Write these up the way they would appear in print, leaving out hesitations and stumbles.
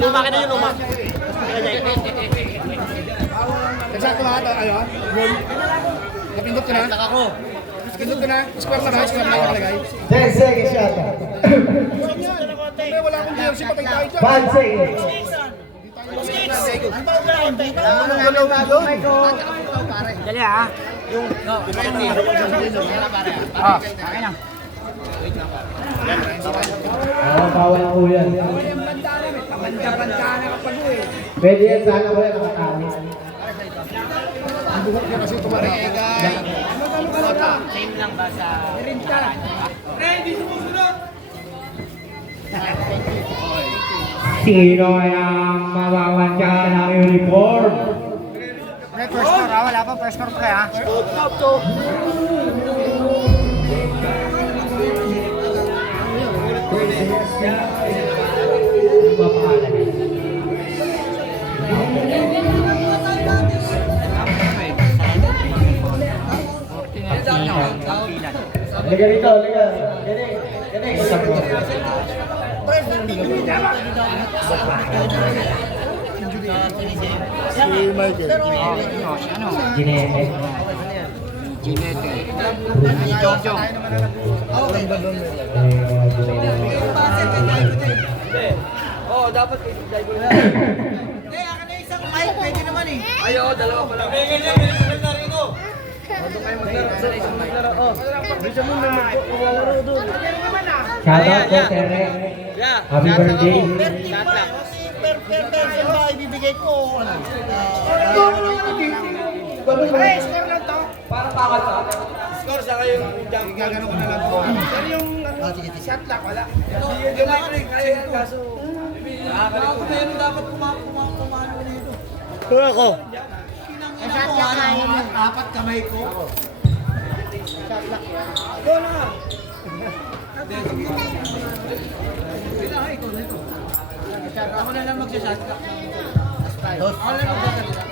Luma ka na yun, luma. Eksakto lahat, ayun. Napindot ko na. Napindot ko na. Square na, square na yung lagay. 10 seconds yata. Wala akong jersey, patay tayo dyan. 5 seconds. Dali ah. Bawal po yan. Pwede yan sana ko yan nakatali. Kasi tumarega. Same lang ba sa... Sino ang mawawansya ng uniform? First score ah, wala pa first score pa ah. Liga rito, liga. Galing. Si Michael. Ginete. Jong. Oo, dapat kayo dive na. Eh, akin na isang mic, pwede naman eh. Ayo, dalawa pa lang. Doon kayo maglaro. Doon isang maglaro. Oh. Bisa mo na maglalaro doon. Shout out po, Tere. Happy birthday. Per person ba ibibigay ko? Score lang to. Score sa kayo yung jump. Gagano ko na lang po. Pero yung shot lock, wala. Yung mic ring, kaya yan, kaso... Pero dapat kumano nito. Ako. Apat kamay ko. Go na! Ako na lang magsashot lock. Ako na lang magsasalita.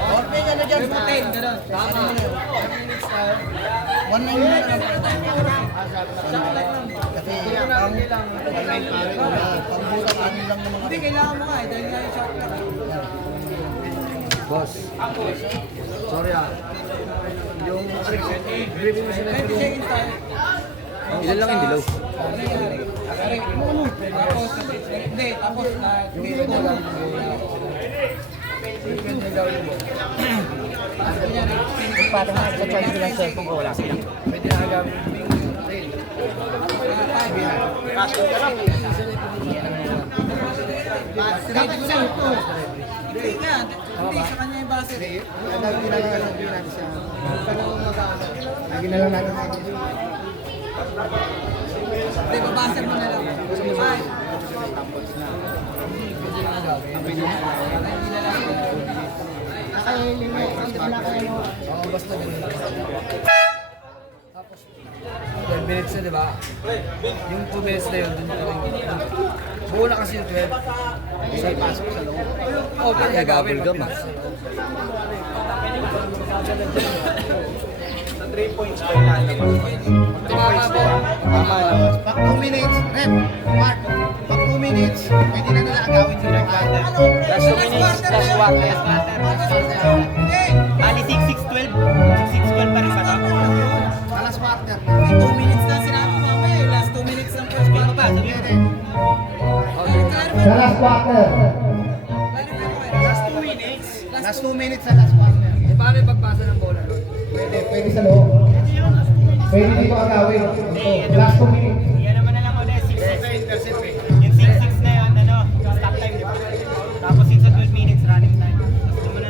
Okay ka na dyan. 10, gano'n. Tama. 1 minute. Kasi hindi, kailangan mo nga eh. Dahil nga yung shot lock. Boss. Sorry ah. Yung dribbling mo sila. 20 seconds tayo. Ilan lang yung dilaw? Tapos, hindi, tapos na dito ko lang. Parang nasa-charge ko lang cellphone ko, wala sila. Pwede na gamit yung rail. Ready ko lang ito. Hindi nga, hindi sa kanya yung base. Lagi na lang natin. Hindi, babase mo na lang. Ay. Oo, basta ganun. Tapos, 12 minutes na, di ba? Yung 2 minutes na yun, dun ka rin. Buo na kasi yung 12. Isa ipasok sa loob. Oo, pwede gagawin. Sa 3 points pa yan. 3 points pa yan. Tama lang. Pag 2 minutes, rep, mark. Pag 2 minutes, pwede na nila agawin yung record. Last 2 minutes, last quarter. Bali 6-6-12. 6-6-12 pa rin ba ito? Alas quarter. 2 minutes na sinabi mo mamaya eh. Last 2 minutes ng first game pa. Sa last quarter. Last 2 minutes. Last 2 minutes sa last quarter. Eh, paano yung pagpasa ng bola doon? Pwede sa loob. Pwede dito agawin. Ito, last 2 minutes. Yan naman na lang ulit, 6-6. Yung 6-6 na yun, ano, stop time, di ba? Tapos yung sa 12 minutes, running time. Tapos ito mo na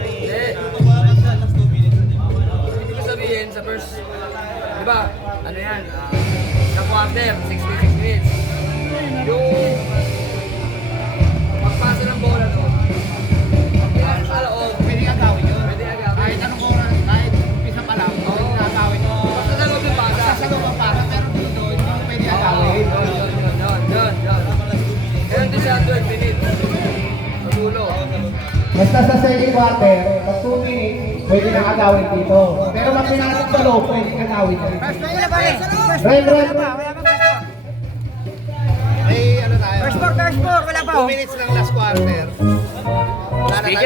Hindi ko sabihin sa first, di ba, ano yan, sa quarter, 66 minutes. Yung pagpasa ng bola doon, sa loob, Pwede agawin yun. pwede agad. Kahit anong oras, kahit umpisa pa lang, pwede na agawin yun. Basta sa loob yung pasa. Sa loob ang para, pero dito, hindi mo pwede agawin. Yan. Kaya din siya 12 minutes. Sa dulo. Basta sa second quarter, pag 2 minutes, pwede na agawin dito. Pero pag pinasok sa loob, pwede agawin. First play na ba? First Ren, play Ren, na ba? Ren. Wala pa first first four, wala pa. 2 minutes lang last quarter.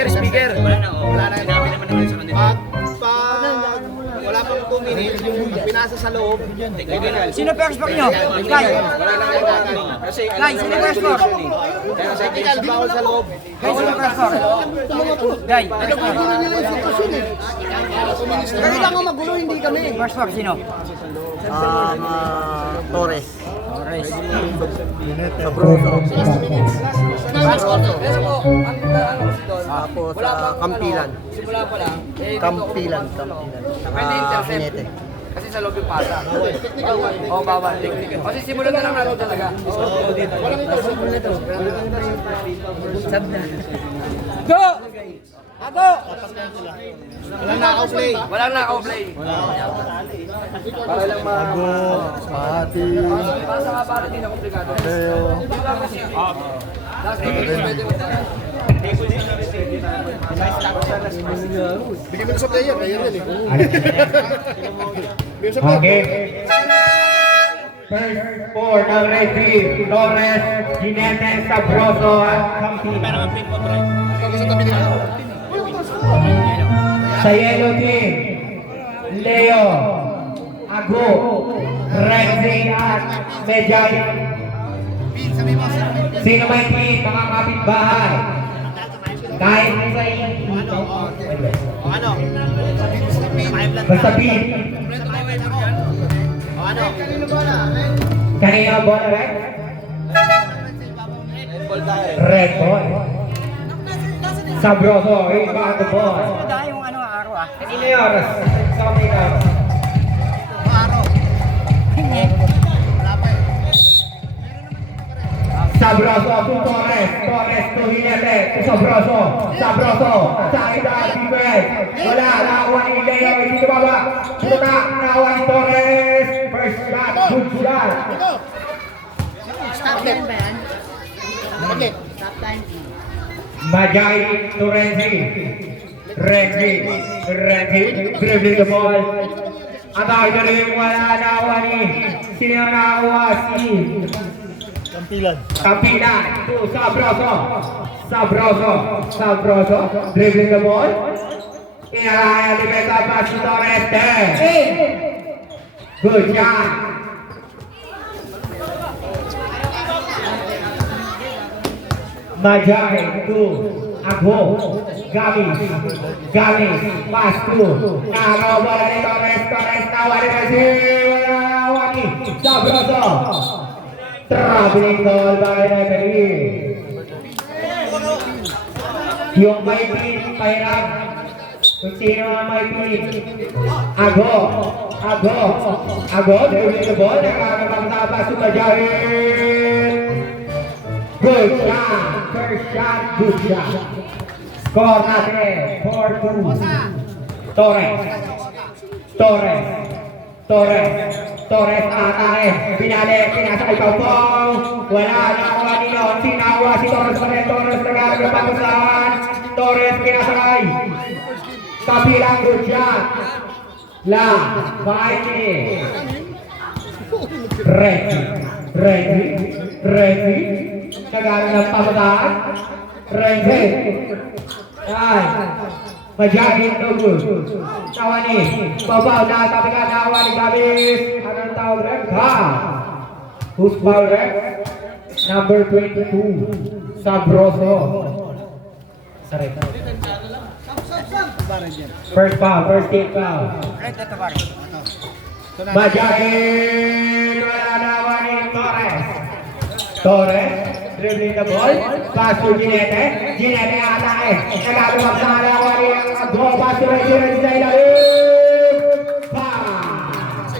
Speaker. Wala na, oh. Wala na. Sinabi naman naman sa kanila. Pag wala pang 2 minutes, pinasa sa loob. Sino first four nyo? Kai. Wala na kayo agad. Kasi Kai, sino first four? technical bawal sa loob. Kai, sino first four? Kai, first four. Kaya lang ang magulo, hindi kami. First four, sino? Torres. Torres. Tapos Kampilan. Simula pa lang. Kampilan. Pwede intercept. Kasi sa loob yung pasa. Oo, bawal. Kasi simulan na lang natin talaga. Walang intercept. Go! Ako! Walang knockout-play. Walang knockout-play. Para lang Pati. Pasa nga para din na komplikado. Bigyan mo na sa player. Player yan eh. Bigyan sa player. Okay. First four, number 3, Torres, Jimenez, Sabroso, at Campina. Ikaw sa tabi nila. Sa yellow team, Leo, Ago, Renzi, at Medjay. Sino may team, mga kapitbahay? Kahit sa Ano? basta team. Ano? Kanina ba na red? Red ball. Sabroso, rebound the ball. Dahil yung ano, araw ah. Ilang oras? Sa mga Sabroso to Torres, Torres to Hinete, to Sabroso, Sabroso, sa ida, defense, wala, nakakuha ni Leo, hindi ka baba, puta, nakakuha ni Torres, first shot, good shot. Stop them ba yan? Bakit? Majay to Renzi, dribbling the ball, atake na rin, wala, nakakuha ni, sino nakakuha si Kampilan to Sabroso, dribbling the ball. Inalaya ni Beta pass to Torres. Good shot. Majay to Agho. Gamis, pass to Naroba ni Torres, nawari kasi nawari. Sabroso. Traveling ball by referee. Yung may pin, pahirap. Kung sino ang may pin. Ago, dribbling the ball. Nakakapagtapa, Sumajahin. Good shot. First shot, good shot. Score natin, 4-2. Torres atake, pinasa kay Paupong, wala na ako kanino, sinawa si Torres pa rin, Torres nag-aaral pa kung saan, Torres pinasakay, kabilang good shot, Renzi, nag-aaral ng pamataan, Renzi, ay, Majagin no good. Nawani, babaw na tapi ka nawani Gamis. Anong tawag rep? Ha! Who's foul rep? Number 22, Sabroso. Sorry. First foul, first team foul. Red na tabari. Majagin, wala nawani Torres, dribbling the ball, pass to Ginete atake, nagagawag sa alawari ang go, pass to Renzi sa ilalim, pass!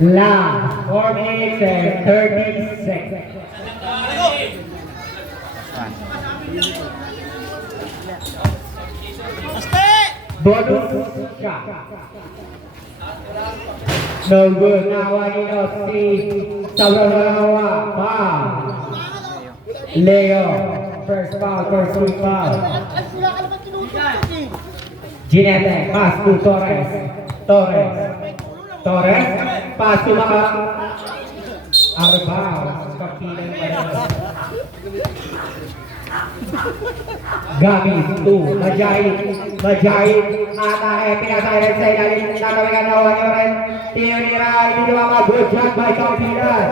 Last 4 minutes and 30 seconds. Bonus shot. No good. Nawani no si Sabroso. Leo. First foul, first team foul. Ginete, pass to Torres, pass to Out of bounds. Kapilan pa rin. Gamis 2. Majahid. Atake. Pinasayran sa ilalim. Nagawin na wala rin. Tinira. Hindi naman good shot by Kapilan.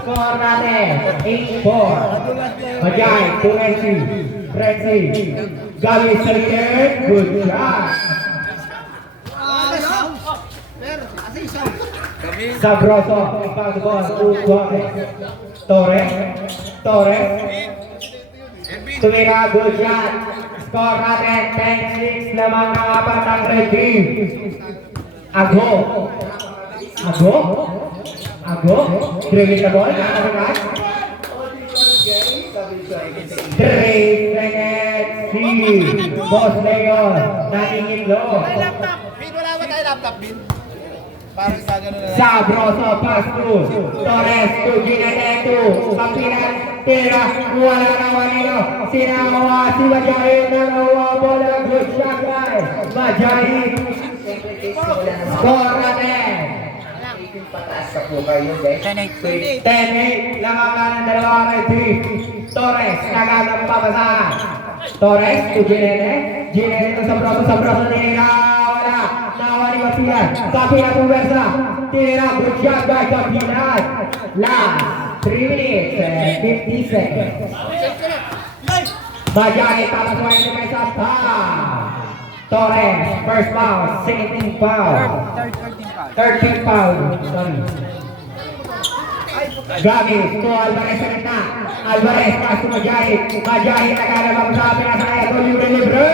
Score natin. 8-4. Majahid. 2-3. Renzi. Gamis sa return. Good shot. Sabroso, impact ball, Torres, tumira, good shot, score natin, 10-6, lamang ng apat ng red team. Ago, dribbling the ball, nakakabigat. 3 seconds, si Boss Leon, natingin low. Wala ba tayo laptop, Bin? Parang sa ganun na. Sabroso, pass through. Torres to Ginete to Kapilan. Tira, wala na Marino. Sinawa si Majahid. Nanawa bola. Good shot guys. Majahid. Score natin. 10-8 lang ang ng dalawang red team. Torres, nagagang pabasahan. Torres to Ginete to Sabroso tinira. Wala. Nawali Kapilan. Kapilan puwersa. Tinira. Good shot by Kapilan. Last 3 minutes and 50 seconds. Majahid papasukin ni Mesa. Torres, first foul, second foul. 13 foul. Sorry. Gamis to Alvarez sa gitna. Alvarez pass to Majahid. Majahid nakalabang sa pinasaya to libre.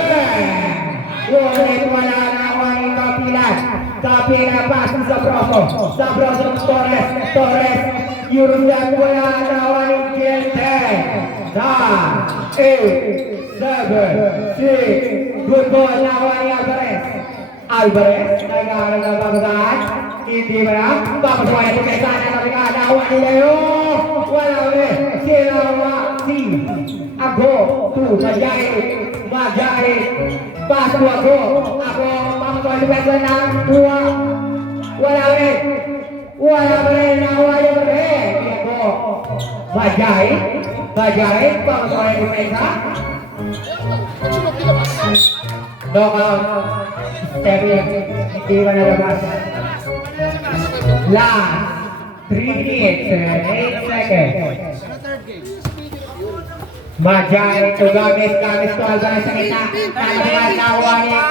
Ulit wala na ang Kapilan. Kapilan pass to Sabroso. Sabroso to Torres. Yurulan wala na ang Gente. 9, 8, 7, 6. Good ball na ang Alvarez. Nag-aaral na babasahan. Hindi ba na? Papasukin ito kay Sana. Nakawa ni Leo. Wala ulit. Sinawa si Ago to Majahid. Pass to Ago. Papasukin ito kay Sana. Wala ulit. Nakuha niya ba rin? Ago. Majahid. Papasukin ito kay Sana. Knockout. Stepping. Hindi ba nalabas? Last 3 minutes and 8 seconds. Majahid to Gamis to Alvarez sa gitna. Nakuha niya.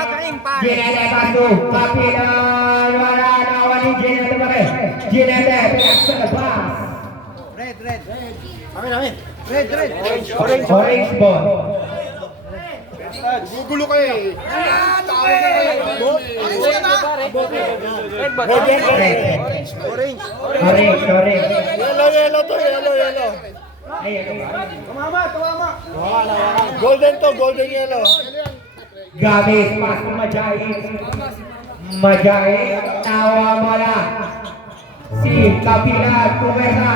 Ginete paso. Kapilan. Wala nakuha ni Ginete pa rin. Ginete. Pinag sa labas. Red. Red. Orange ball. Gugulo kayo eh. Orange. Yellow to, yellow. Tumama. Golden yellow. Gamis pass to Majahid. Tawa bola. Si Kapilan tumira.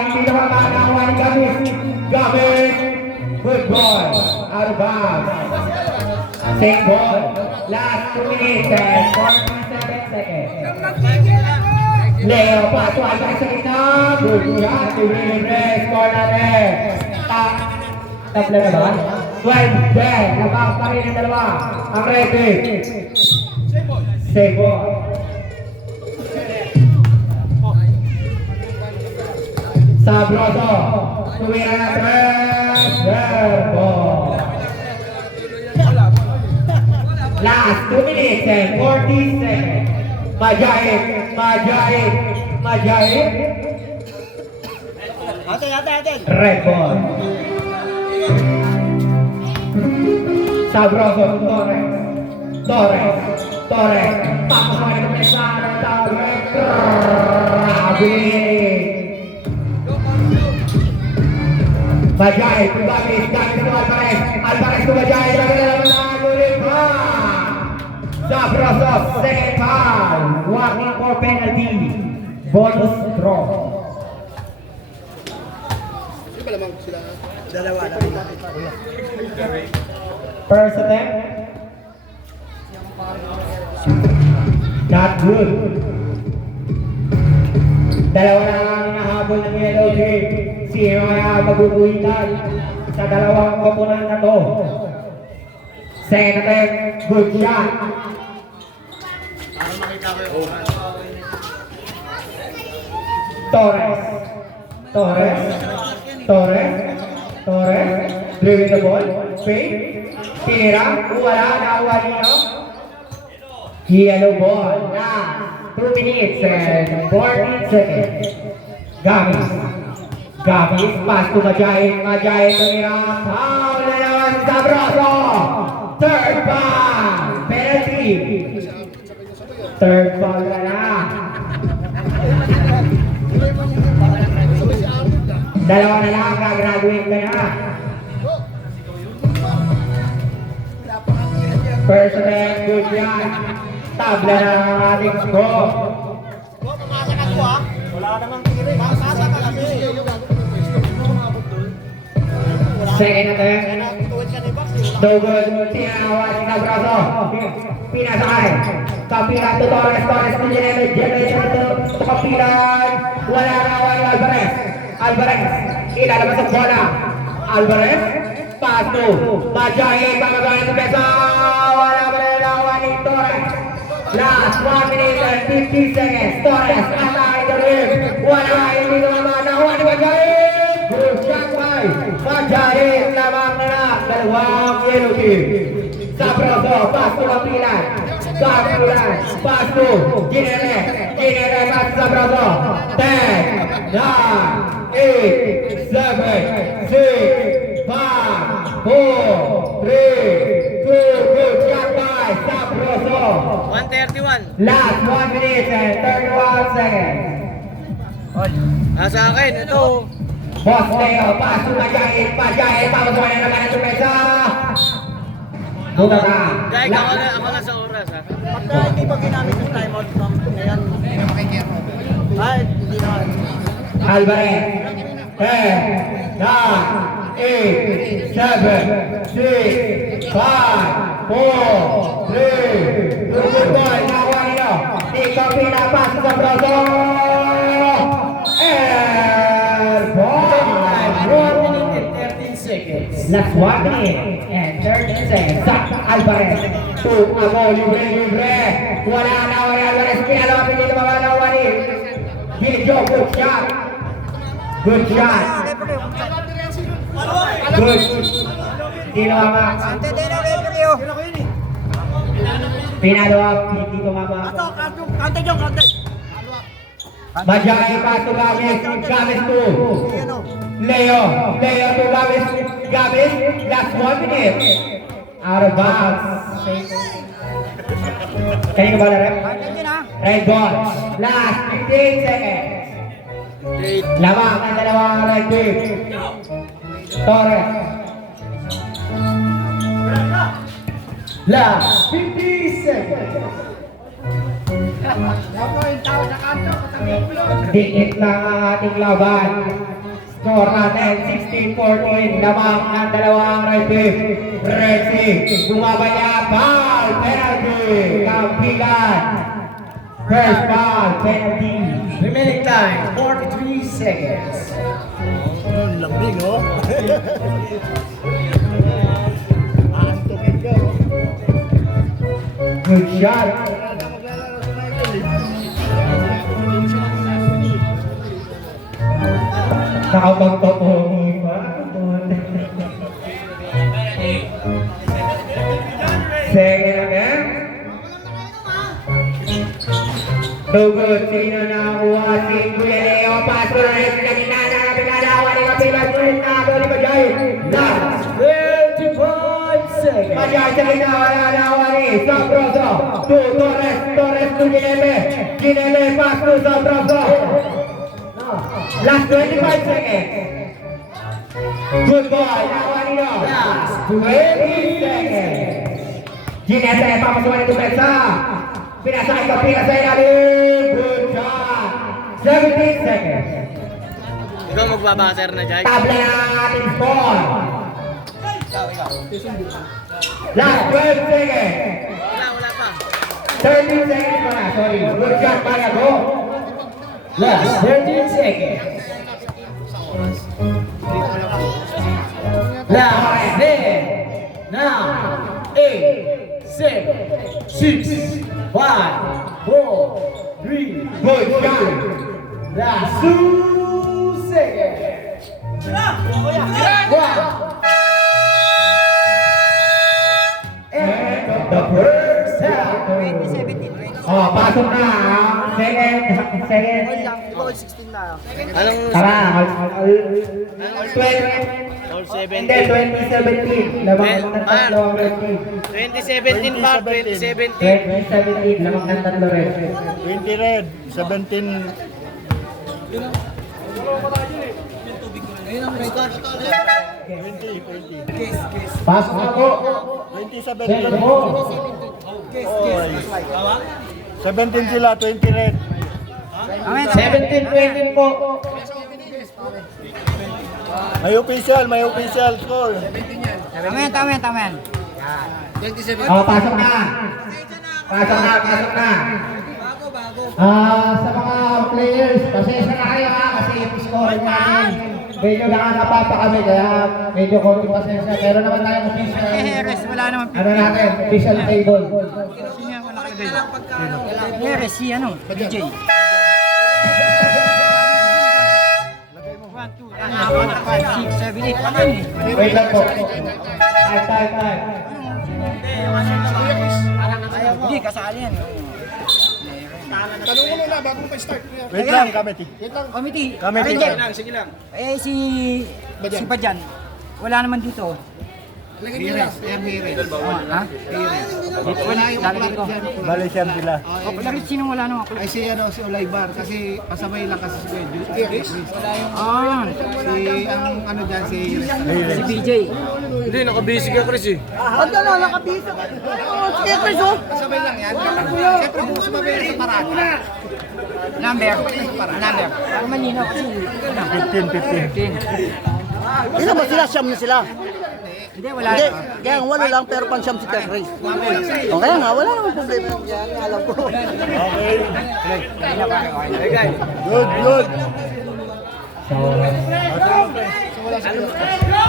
Hindi naman manawa ni Gamis. Good ball. Out of bounds. Same ball. Last 2 minutes and 47 seconds. Leo pass to Alvarez sa gitna. Good shot to Libre. Score natin. Tapla na ba? 12-10. Labang pa rin ang dalawa. Ang red team. Same ball. Sabroso. Tumira na 3. Ball. Last 2 minutes and 40 seconds. Majahid. Atin. Red ball. Sabroso. Torres. Tapos mo ito sa Torres. Grabe. Majahid to Gamis to Alvarez. Alvarez to Majahid. Sabroso, second foul. Walking for penalty. Bonus draw. Dalawa na. First attempt. Not good. Dalawa na ang nahabol ng yellow team. Sino kaya maguguhitan sa dalawang koponan na to? Second attempt, good shot. Torres. Driving the ball. Fake. Tira. Wala. Nakuha nino. Yellow ball. Na 2 minutes and 14 seconds. Gamis. Pass to Majahe tumira. Foul na naman sa Sabroso. Third foul. Penalty. Third foul na. Dalawa na lang, gagraduate ka na. First attempt, good yan. Tabla na ang ating score. Second attempt. No good. Tinawa si Cabrazo. Pinasakay. Kapilan to Torres. Torres to Generation to Kapilan. Wala na away Alvarez. Ilalabas ang bola. Alvarez. Pass to Majahe. Pagkagawa ng pesa. Wala pa rin nakuha ni Torres. Last 1 minute and 50 seconds. Torres. Atake the rim. Wala. Hindi naman nakuha ni Majahe. Good shot by Majahe. Lamang na dalawang yellow team. Sabroso. Pass to Kapilan. Pass to Ginere. Pass to Sabroso. 10, 9, 8, 7, 6, 5, 4, 3, 2, good shot by Sabroso. 131. Last 1 minute and 31 seconds. Nasa akin, ito. Boss Leo, pass to Majahe, tapos wala naman ang sumesa. Buka ka. Guys, ako na sa oras ha. Pagka hindi pa ginamit yung timeout from ngayon. Ay, hindi na. Alvarez. 10, 9, 8, 7, 6, 5, 4, 3, good boy. Nakuha nyo. Ikaw pinapas sa Sabroso. Airball. 1 minute and 13 seconds. Last 1 minute and 13 seconds. Zach Alvarez. To Amo, libre. Wala na Alvarez. Pinalapin dito mga nawali. Giljo, good shot. Good. Tinama. Pinalawa, hindi tumama. Kante dyan. Majahe pa to Gamis to Leo to Gamis, last 1 minute. Out of bounds. Kanina ba na rep? Red ball. Last 15 seconds. Lamang ang dalawang red team. Torres. Last 50 seconds. Dikit lang ang ating laban. Score natin 16-14. Lamang ang dalawang red team. Red team. Bumabaya. Foul. Penalty. Kampilan. First foul. Penalty. Remaining time 43 seconds. Lambing, oh. Good shot. Nakapagpapogi pa. Second again. No good. Sino na kuha si Kuya Leo. Pass ko na rin. Kanina na pinalawa ni Kapilan. Sulit na ako ni Majahe. Last 25 seconds. Majahe sa gitna. Wala na ako ni Sabroso. To Torres to Ginebe. Pass to Sabroso. Last 25 seconds. Good boy. Nakuha nino. Last 20 seconds. Ginebe. Papasukan ito Pesa. Pinasakay ka sa ilalim. Good shot. 17 seconds. Ikaw magbabaser na, Jai. Tabla na ang ating score. Last 12 seconds. Wala pa. 13 seconds pa na. Sorry. Good shot, Mariago. Last 13 seconds. Last 10, 9, 8, 7, 6, 5, 4, 3, good shot. Last 2 seconds. One. End of the first half. 2017, 2017. Oh, pasok na. Second. All 16 na. Tara, all 20. Hindi, 2017. Lamang ng tatlo ang red team. 2017 pa, 2017. 2017, lamang ng tatlo red. 20 red, 17 Pasok na po. 20, Second 17. ball. 17 sila, 20 red. 17-20 po. May official score. Tamen. Oh, pasok na. Pasok na. Sa mga players, pasensya na kayo kasi yung score namin. Medyo nakakapa pa kami kaya medyo konti pasensya. Pero naman tayong official. Heres, wala naman. Ano natin? Official table. Heres, si ano? DJ. 1, 2, 6, 7, 8. Paano yun? Wait lang po. Time. Hindi, kasali yan. Tanong mo muna bago pa start. Wait lang, kameti. Committee. Committee. Sige lang. Eh, si Badjan. Wala naman dito. Ha? Wala yung Bali siyam sila. Bakit sino wala naman? Ay si Olaybar kasi pasabay lang kasi si Kuya Ah, Si ang dyan si si BJ. Hindi, nakabasic ka, Chris eh. Ano na, nakabisa. Sige, Chris, oh. pasabay lang yan. Siyempre kung sumabay sa parada. Number. Para malinaw kasi. 15. Ilan ba sila? Siyam na sila. Hindi, wala. Hindi, kaya nga wala lang pero pang siyam si Ted Ray. O kaya nga, wala namang problema. Yan, alam ko. Okay. Good. So,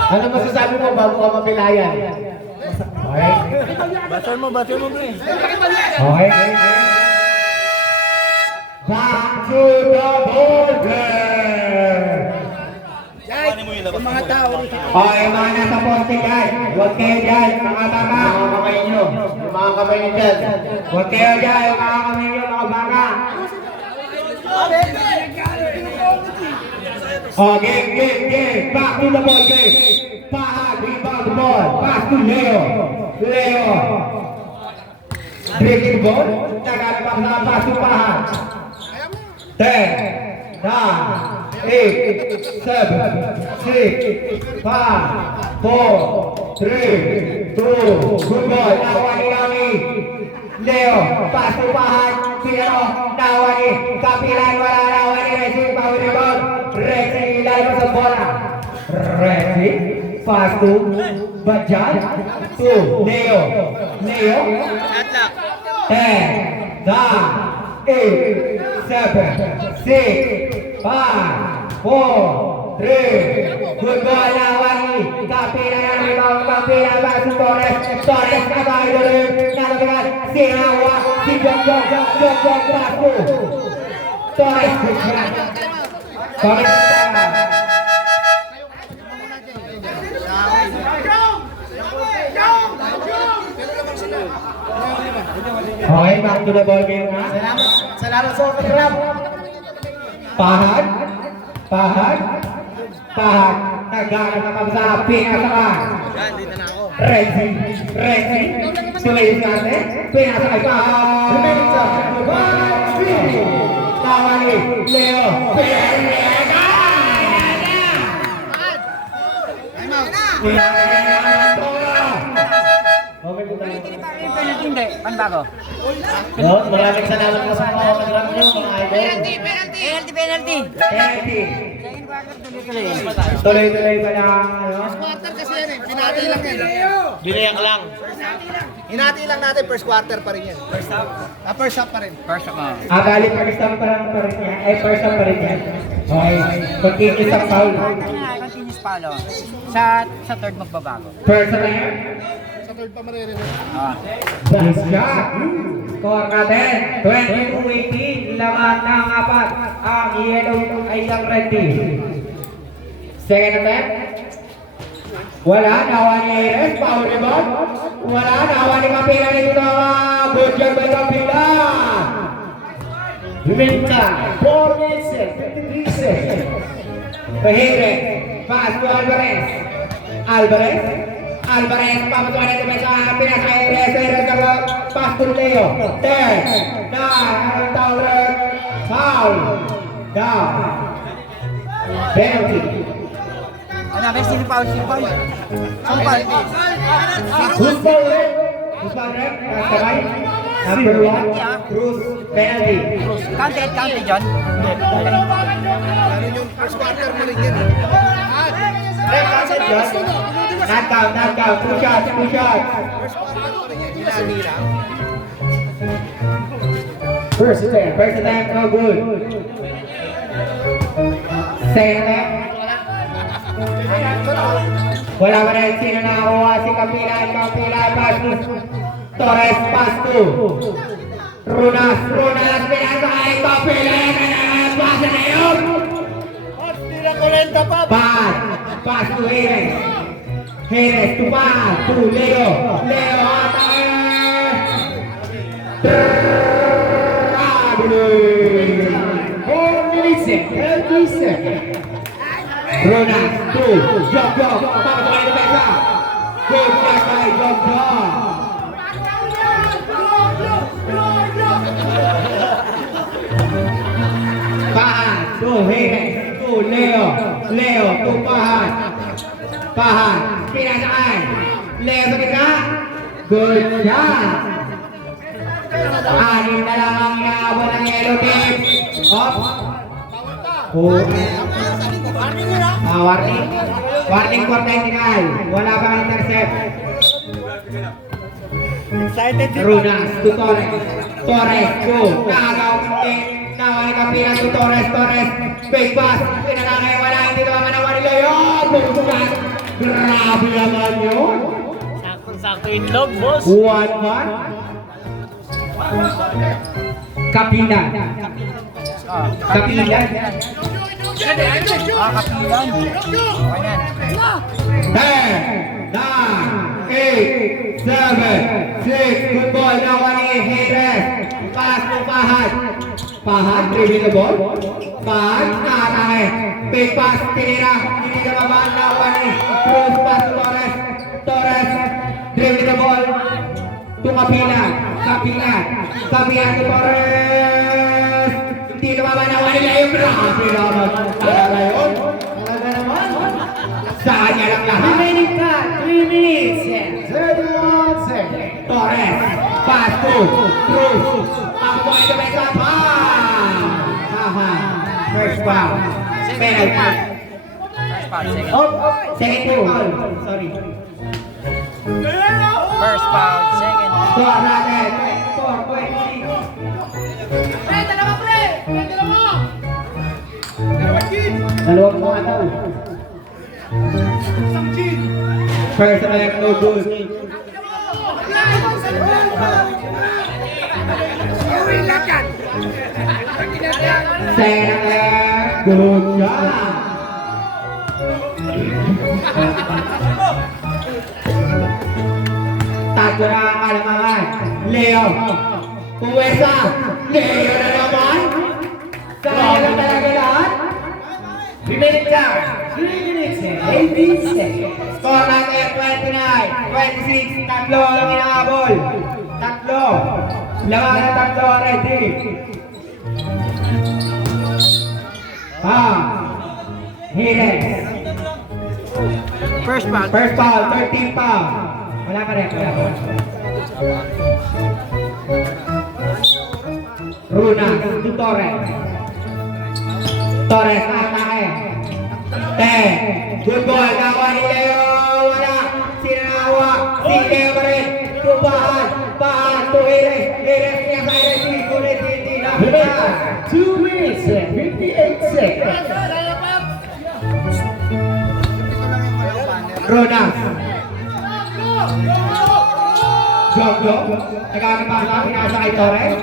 ano masasabi mo bago ka mapilayan? Okay? Basahin mo, pre. Okay. Back to the border! Yung mga tao rito. Okay, mga nasa poste dyan. Huwag kayo dyan, mga baka. Mga kamay nyo. Yung mga kamay nyo dyan. Huwag kayo dyan, yung mga kamay nyo, mga baka. Oh, game. Back to the ball, game. Pahad, rebound the ball. Pass to Leo. Breaking ball. Tagalog pa sa pass to Pahad. 10, 9, 8, 7, 6, 5, 4, 3, 2, good ball. Nawani. Leo, pass to Pahad. Sino? Nawani. Kapilan, wala Nawani. Racing, power rebound. Racing, ilalim sa bola. Racing, pass to Badjan. To Leo. 10, 9, 8, 7, 6, 5, 4, 3, good ball, Nawani. Kapilan, rebound, kapilan, pass to Torres. Torres, kabay ulit. Nalabihan, si Hawa, si Jong, pass to Torres, good shot. Torres, okay, back to the ball game na. Salamat sa pag-rap. Pahad. Nagana ka sa pinasakan. Racing. Tuloy natin. Pinasakay Pahad. Remaining sa 1-3. Nawani. Leo. Hindi, panbago. Maraming salamat po sa mga pag-rap nyo, mga idol. Penalty. Penalty. Tuloy-tuloy pa lang, ano? Quarter kasi yan eh. Pinati lang yan. Binayak lang. Hinati lang natin, first quarter pa rin yan. First half pa rin. Bali, first half pa lang pa rin yan. First half pa rin yan. Okay, continuous ang foul. Continuous follow. Sa third magbabago. First half yan. Sa third pa maririnig. Nice shot. Score natin, 22-18, laman ng apat. Ang yellow ay ang red team. Second attempt. Wala, nawa ni Aires, foul rebound. Wala, nawa ni Kapila nito. Good job by Kapila. Minta, 4 minutes, 53 seconds. Pahire, pass to Alvarez. Alvarez, papatuan ito sa Pinas Aires. Aires na pass to Leo. 10, 9, ang tawag. Foul. Down. Penalty. Ano, may sino foul? Who's foul red? Who's foul red? Sabay. Number 1, Cruz. Penalty. Counted, John. Ano yung first quarter pa rin yan eh. Not count. Two shots. First quarter pa rin yan. Hinati lang. First attempt, no good. Second attempt. Wala pa rin sino nakakuha si Kapila, pass to Torres, pass to Runas, pinasakay Kapila, pass na yun! Pass to Jerez to pass to Leo, Ronas, 2, Jog, papatuloy na pesa. Good shot by Jog. Pahan, to Jerez, to Leo, to Pahan, pinasakay. Leo sa gitna. Good shot. Anin na lang ang inaabot ng yellow team. Warning for technical. Wala pa ang intercept. Runas to Torres to nakagaw nawa ni Kapila to Torres big pass pinakakaya wala hindi naman manawa nila yun bumugkat grabe naman yun Sakto in love, boss. 1-1 Kapila Kapilan. 10, 9, 8, 7, 6, good ball, nawa ni Jerez, pass to Pahan, dribble the ball, Pahan, nakatake, big pass, tinira, hindi na baba, nawa ni Cruz, pass to Torres, dribble the ball, to Kapila to Torres, hindi na baba, nawa nila yung grabe naman, talaga yun, talaga naman, sa kanya lang lahat. Remaining time, 3 minutes and 31 seconds. Torres, pass to Cruz. Ang buhay na may kapal. First foul. Penalty. Second foul. Sorry. First foul, second. Score natin. 4-6. Dalawang mga tao. First attempt, no good. Second attempt, good job. Tatlo na ang kalamangan. Leo. Puwesa. Leo na naman. Kaya lang talaga lahat. Remaining time. 3 minutes and 18 seconds. Score natin 29, 26, tatlo lang inaabol. Tatlo. Laman na tatlo already. Jerez. First foul. First foul, 13 foul. Wala pa rin. Runas to Torres. Torres atake. 10. Good ball. Nakuha ni Leo. Wala. Sinanawa. Si Leo pa rin. Tupahan. Pahan. To Heres. Heres niya sa Heres. Ngunit hindi na. 2 minutes. 58 seconds. Ronas. Jog. Nagamit pa sa pinasa kay Torres.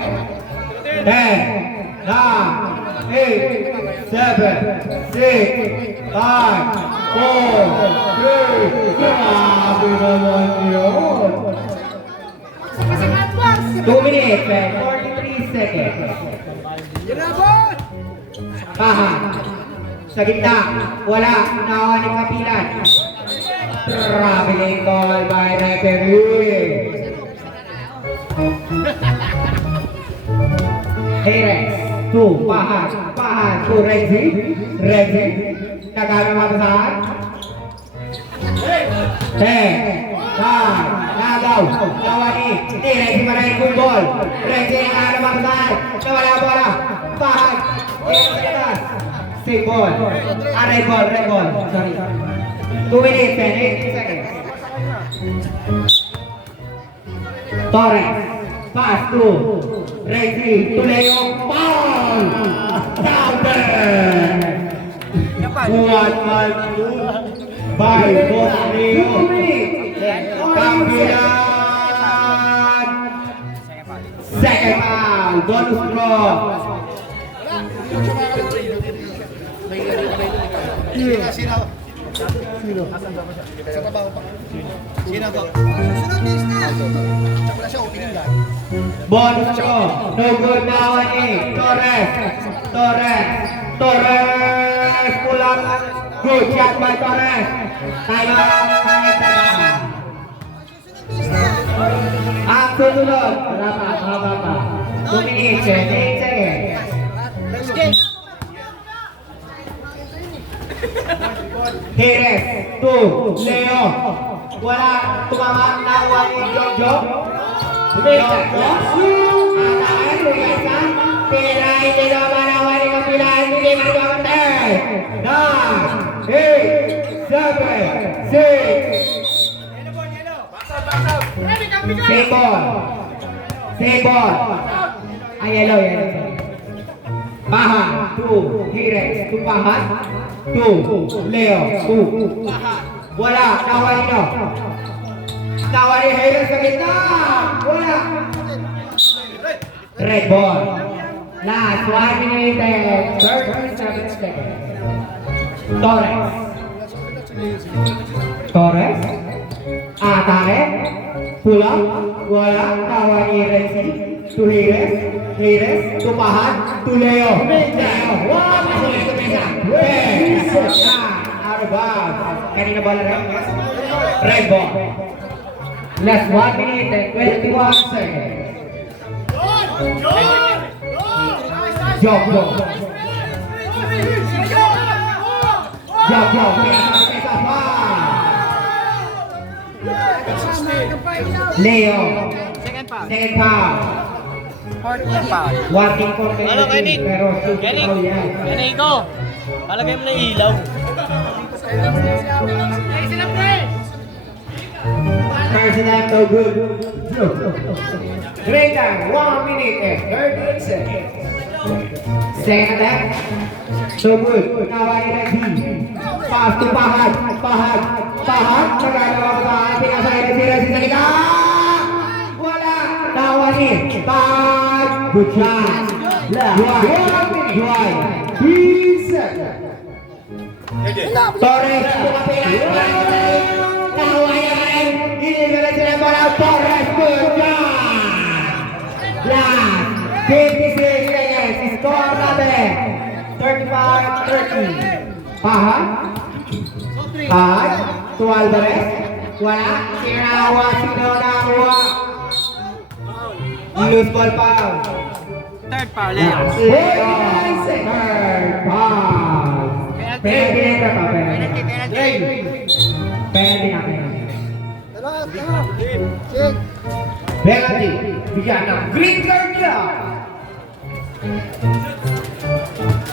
10, 9, 8, 7, 6, 5, 4, 3. Grabe naman yun. 2 minutes and 43 seconds. Paha. Sa gitna. Wala. Nawa ni Kapilan. Traveling call by referee. Heres, tu, pahan, tu, Rexy, nagamit matasahan. 10, 9, nagaw, nawani, ni Rexy marahin good ball. Rexy nagamit matasahan, nawala bola, pahan, save ball, red ball, sorry. 2 minutes and 8 seconds. Torres, pass to Rexy, to Leo, ball! Down there! 1-1 by both Leo. Kampilan! Second foul, bonus draw. Bonus draw, no good now ni Torres, pulang, good shot by Torres. Tayo ang sunod, haba pa. 2 minutes and 8 seconds. Heres, to Leo, wala, tumama, nakuha ni Jog. Pera hindi naman nakuha ni Kapilan, hindi magkakatay. 9, 8, 7, 6. Save ball. Ay, yellow. Pahan, to Heres, to Pahan, to Leo, to wala, nakuha nito. Nakuha ni Heres sa gitna. Wala. Red ball. Last 1 minute and 37 seconds. Torres. Atake. Pulang. Wala. Nakuha ni Rexy. To Heres. To Pahan. To Leo. Wow. Out of bounds. Kanina ball rin. Red ball. Last 1 minute and 21 seconds. Jog. Leo. Second foul. Working for Ano, Kenny? pero Kenny? foul yan. Kenny ko. Palagay mo ng ilaw. First time no good. Great time. 1 minute and 38 seconds. Second time. So good. Nawari Rexy. Pass to Pahan. Nagagawa ko sa pinasay ni Rexy sa gitna. Wala. Nawari. Pahan. Good shot. Juan. 3 seconds. Torres. Nahuayan. Inigalan sila para Torres. Good shot. Last 56 seconds. Score natin. 35-30. Pahan. To Alvarez. Wala. Sinawa. Loose ball foul. Third foul. 49 seconds. Third foul. Penalty na pa. Penalty. Bigyan ng green card niya.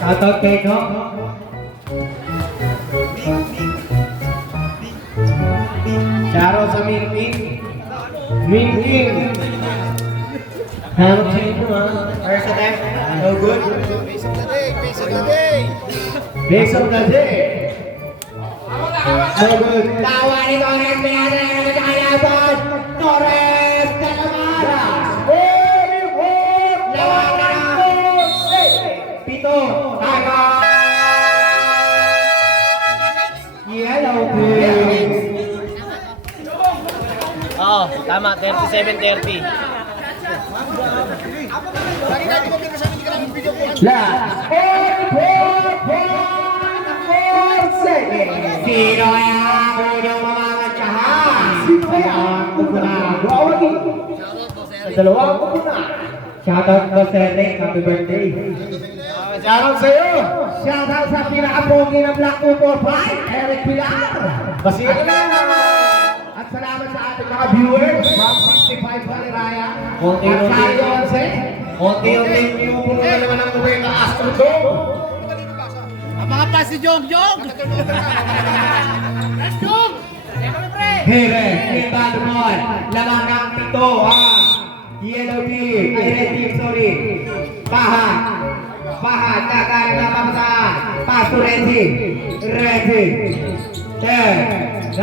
Shoutout kay No. Winking. Hanap sa inyo ha. First attempt. No good. Base of the day, base of the day. Base of the day. No good. Tawa ni Torres. Pinasa na sa kalaban. Torres. Talamara. Lawanan. Pito. Taga. Yellow team. Oo, tama. 37-30. Last 4 seconds. Sino ang unang mamamantsahan? Sino ang unang gawagi? Sa dalawang una. Shoutout ko sa Nick. Happy birthday. Shoutout sa'yo. Shoutout sa pinaka-pogi ng Black 245, Eric Pilar. Basira na. At salamat sa ating mga viewers. Ma'am 65 Valeraya. At sa 11. Unti-unti yung puno na naman ang uwi ng Astrodome. Ang mga pa si Jong Jong. Let's go! Here, Iban Mon, lamang ng pito, ha? Yellow team, ay red team, sorry. Paha, tagal na pamasahan. Pass to red team, 10, 9,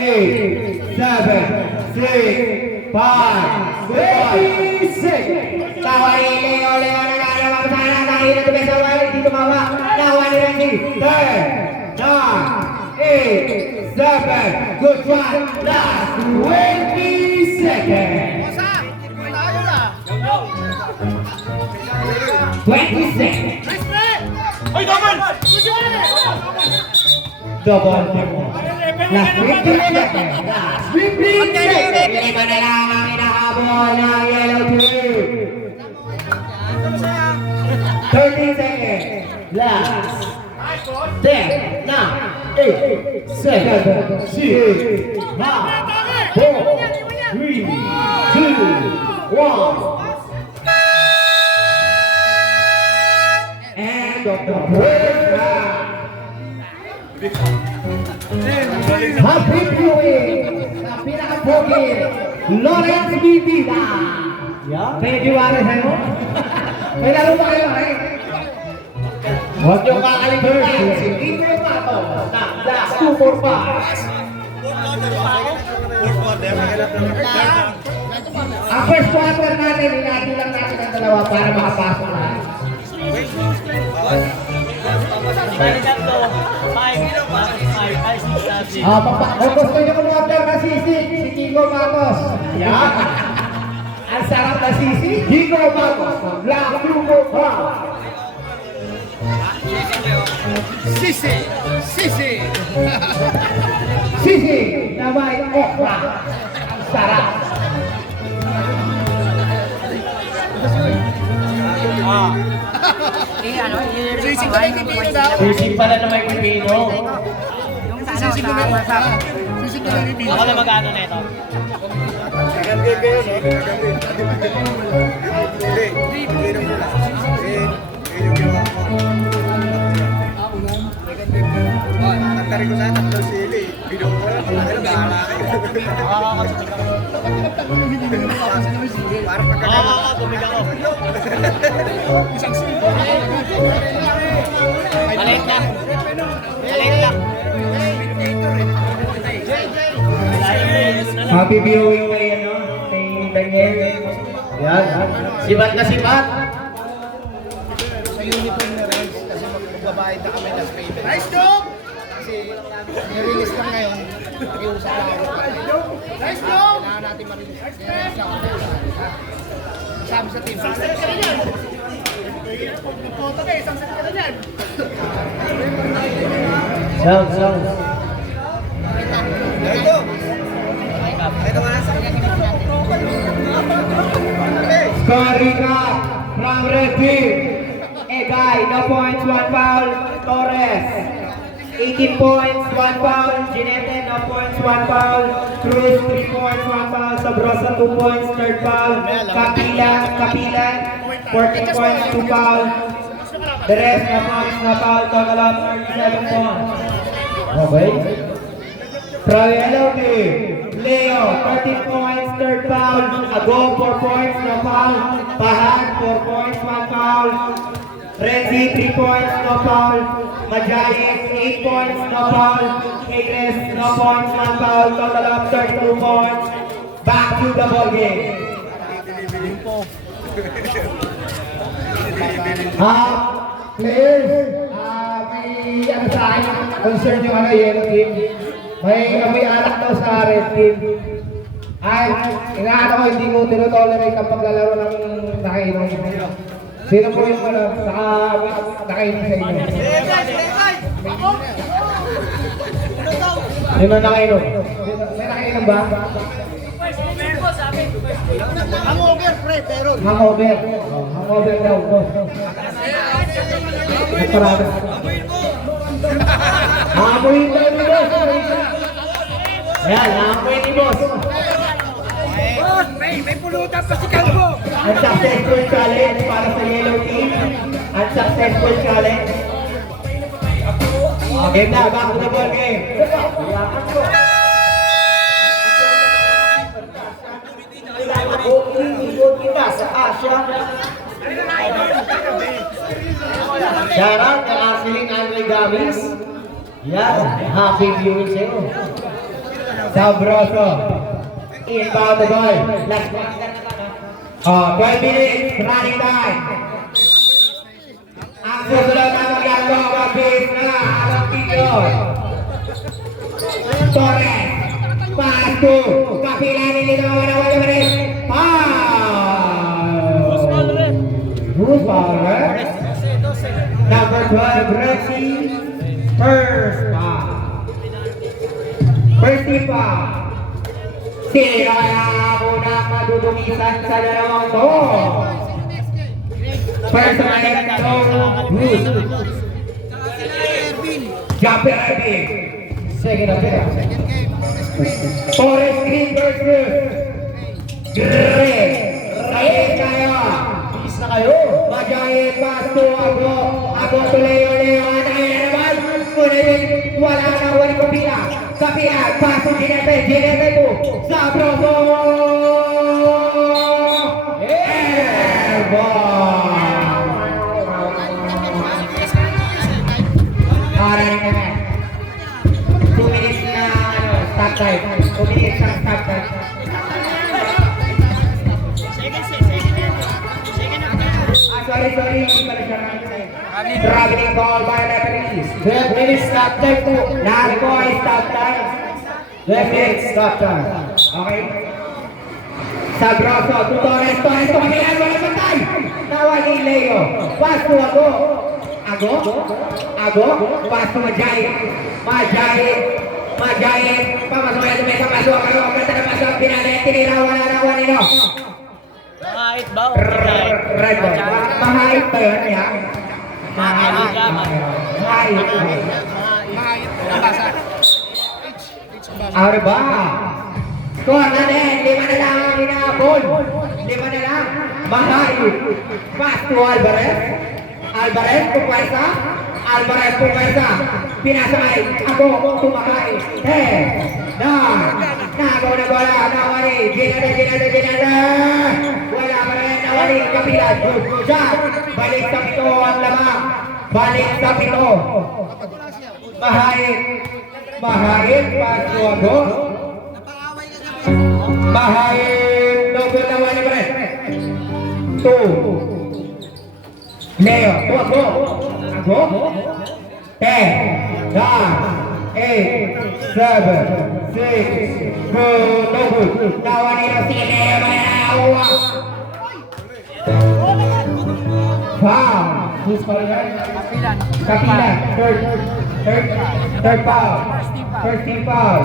8, 7, 6, 5, 4, 6. Tawa ni Leo na nagana pamasahan. Dahil na tubig sa wala, hindi tumawa. Tawa ni Randy, 10, 9, 8, 7, good one, last 20 seconds. 20 seconds. Double demo. Last 15 seconds. Last 15 seconds. Lima na lang ang inahabol ng yellow team. 13 seconds. Last 10, 9, 8, 7, 6, 5, 4, 3, 2, 1. End of the first round. Happy viewing sa pinaka-pogi, Lawrence Bibida. Thank you, Ares, ano? May laro ba kayo, eh? Huwag niyong kakalimutan si Nico Mato ng Blast 245. Ang first quarter natin, hinati lang natin ang dalawa para makapasok na. Kung gusto niyo kumorder na sisig, si Kiko Matos. Yan. Ang sarap na sisig, Kiko Matos ng Black 245. Sisi! Sisi! Sisi na may okra. Ang sarap. Sisi ka ng pipino daw. Sisi pala na may pipino. Sisi ka ng pipino. Ako na mag-ano na ito. Nagtari ko sana tatlo sili. Bidong ko lang. Tumig ako. Maliit lang. Maliit lang. Happy viewing kay ano, kay Daniel. Yan. Sibat na sibat. Sa uniform ni Renz kasi magbabayad na kami ng payment. Nice job! Kasi nirelease lang ngayon. Nakiusap lang ako. Nice job! Kailangan natin ma-release. Kaya siya ako. Sabi sa team. Isang set ka na dyan! Photo ka, isang set ka na dyan! Sound. Ito! Ito nga sa Scoring up from red team. Egay, no points, 1 foul. Torres. 18 points, 1 foul. Ginete, no points, 1 foul. Cruz, 3 points, 1 foul. Sabrosa, 2 points, 3rd foul. Kapila, 14 points, 2 foul. The rest, no points, no foul. Total of 37 points. Okay. From yellow team, Leo, 13 points, third foul. Ago, 4 points, no foul. Pahan, 4 points, 1 foul. Renzi, 3 points, no foul. Majayes, 8 points, no foul. Agnes, no points, 1 foul. Total of 32 points. Back to the ball game. Players, may ano sa akin, concern yung yellow team. May alak daw sa red team. Ay, inaano ko, hindi ko tinotolerate ang paglalaro ng nakainom. Sino po yung nakainom sa inyo? Sino nakainom? May nakainom ba? Hangover, pre, pero Hangover. Hangover daw. Nagparado. Hangover daw ni boss. Ayan, hangover ni boss. may pulutan pa si Calvo. Unsuccessful challenge para sa yellow team. Unsuccessful challenge. Game na, back to the ball game. Kita sa Asia. Shoutout kay Ashley Andre Gamis. Yan, happy viewing sa'yo. Sabroso. Inbound the ball. Last one. 12 minutes, running time. Ang susunod na magagawa, mabilis na. Ang Pinoy. Torres. Pass to. Kapilanin nito. Wala rin. Who's ball, Number 12, Rexy. First foul. First foul. Sino kaya muna madudumisan sa dalawang to? First man, no Bruce. Jumper Irving. Second appearance. Forest Green versus Greg. Reyes kayo. Bilis na kayo. Majayet pass to Ago. Ago to Leo. Anay na naman. Muna yun. Wala na. Wala kapila. Kapila. Pass to Ginete. Ginete to Sabroso. Airball. Alright, kami. 2 minutes na stop time. 2 minutes na stop time. Sorry, hindi pala siya nakikita. Traveling ball by referees. 12 minutes stop time po. Lahat po ay stop time. 12 minutes stop time. Okay? Sabroso, to Torres, kumakilan, wala patay. Nawa ni Leo. Pass to Ago. Ago, pass to Majayet. Pamasok yan, tumesa, pasok. Ganda na pasok, pinalit, tinira, wala na, nino. Kahit ba? Red ball. Mahait ba yun, ya? Mahait. Ahora ba? Score na din. 5 na lang ang inaabol. 5 na lang. Mahait. Pass to Alvarez. Alvarez pupwersa. Pinasakay. Ako tumakay. 10, 9. Nagaw na bola. Nawali. Ginada. Wala pa rin. Nawali. Kapilan. Good shot. Balik sa pito ang lamang. Mahait. Pass to Ago. Mahait. Double na wala pa rin. 2. Leo, Ago. 10, 9, 8, 7, 6, go, no good. Nawa nila si Leo, manawa. Foul. Who's calling that? Kapilan. Third foul. First team foul.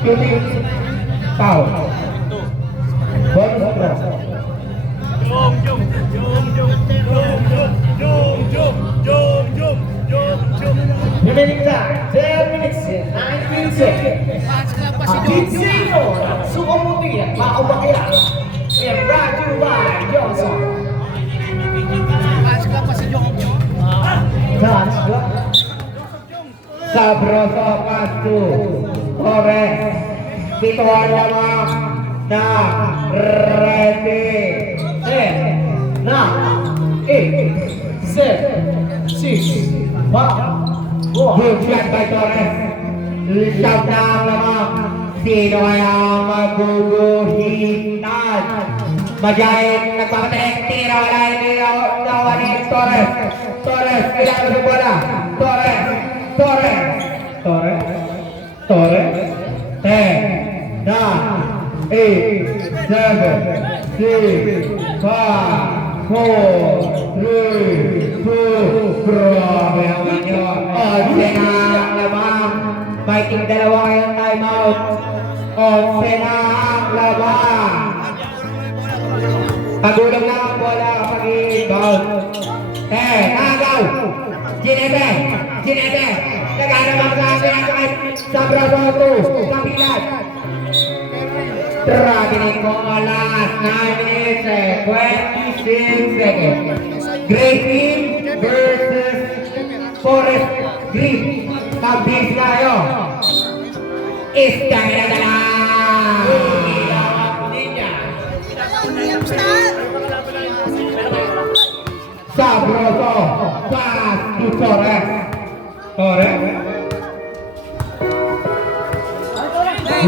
Shooting foul. Bonus throw. Remaining time, 10 minutes, 19 seconds. Pizzino, Sukomobia, Maobakya. And brought to you by Johnson. Sabroso pass to Torres. Bituan lamang na ready. 10, 9, 8, 7, 6, 5, 4. Good shot by Torres. Lishap na lamang. Sino ang maguguhitan? Majayin, nagpapatek, tira, wala, hindi nawa ni Torres. Torres, kailangan sa bola. Torres, Torres, Torres, Torres. 10, 9, 8, 7, 6, 5, 4, 3, 2, grabe naman yun. Onse na ang lamang. Fighting dalawa kayong timeout. Onse na ang lamang. Pagulong na ang bola kapag i-inbound. Nagaw! Ginete! Ginete! Naghanapang sa pinakakit sa braso 2. Kapilat! Traveling ko ang last 9 minutes and 26 seconds. Great Team versus Forest Green. Mag-bis na kayo. Istamina na lang! Sabroso, pass to Torres. Torres.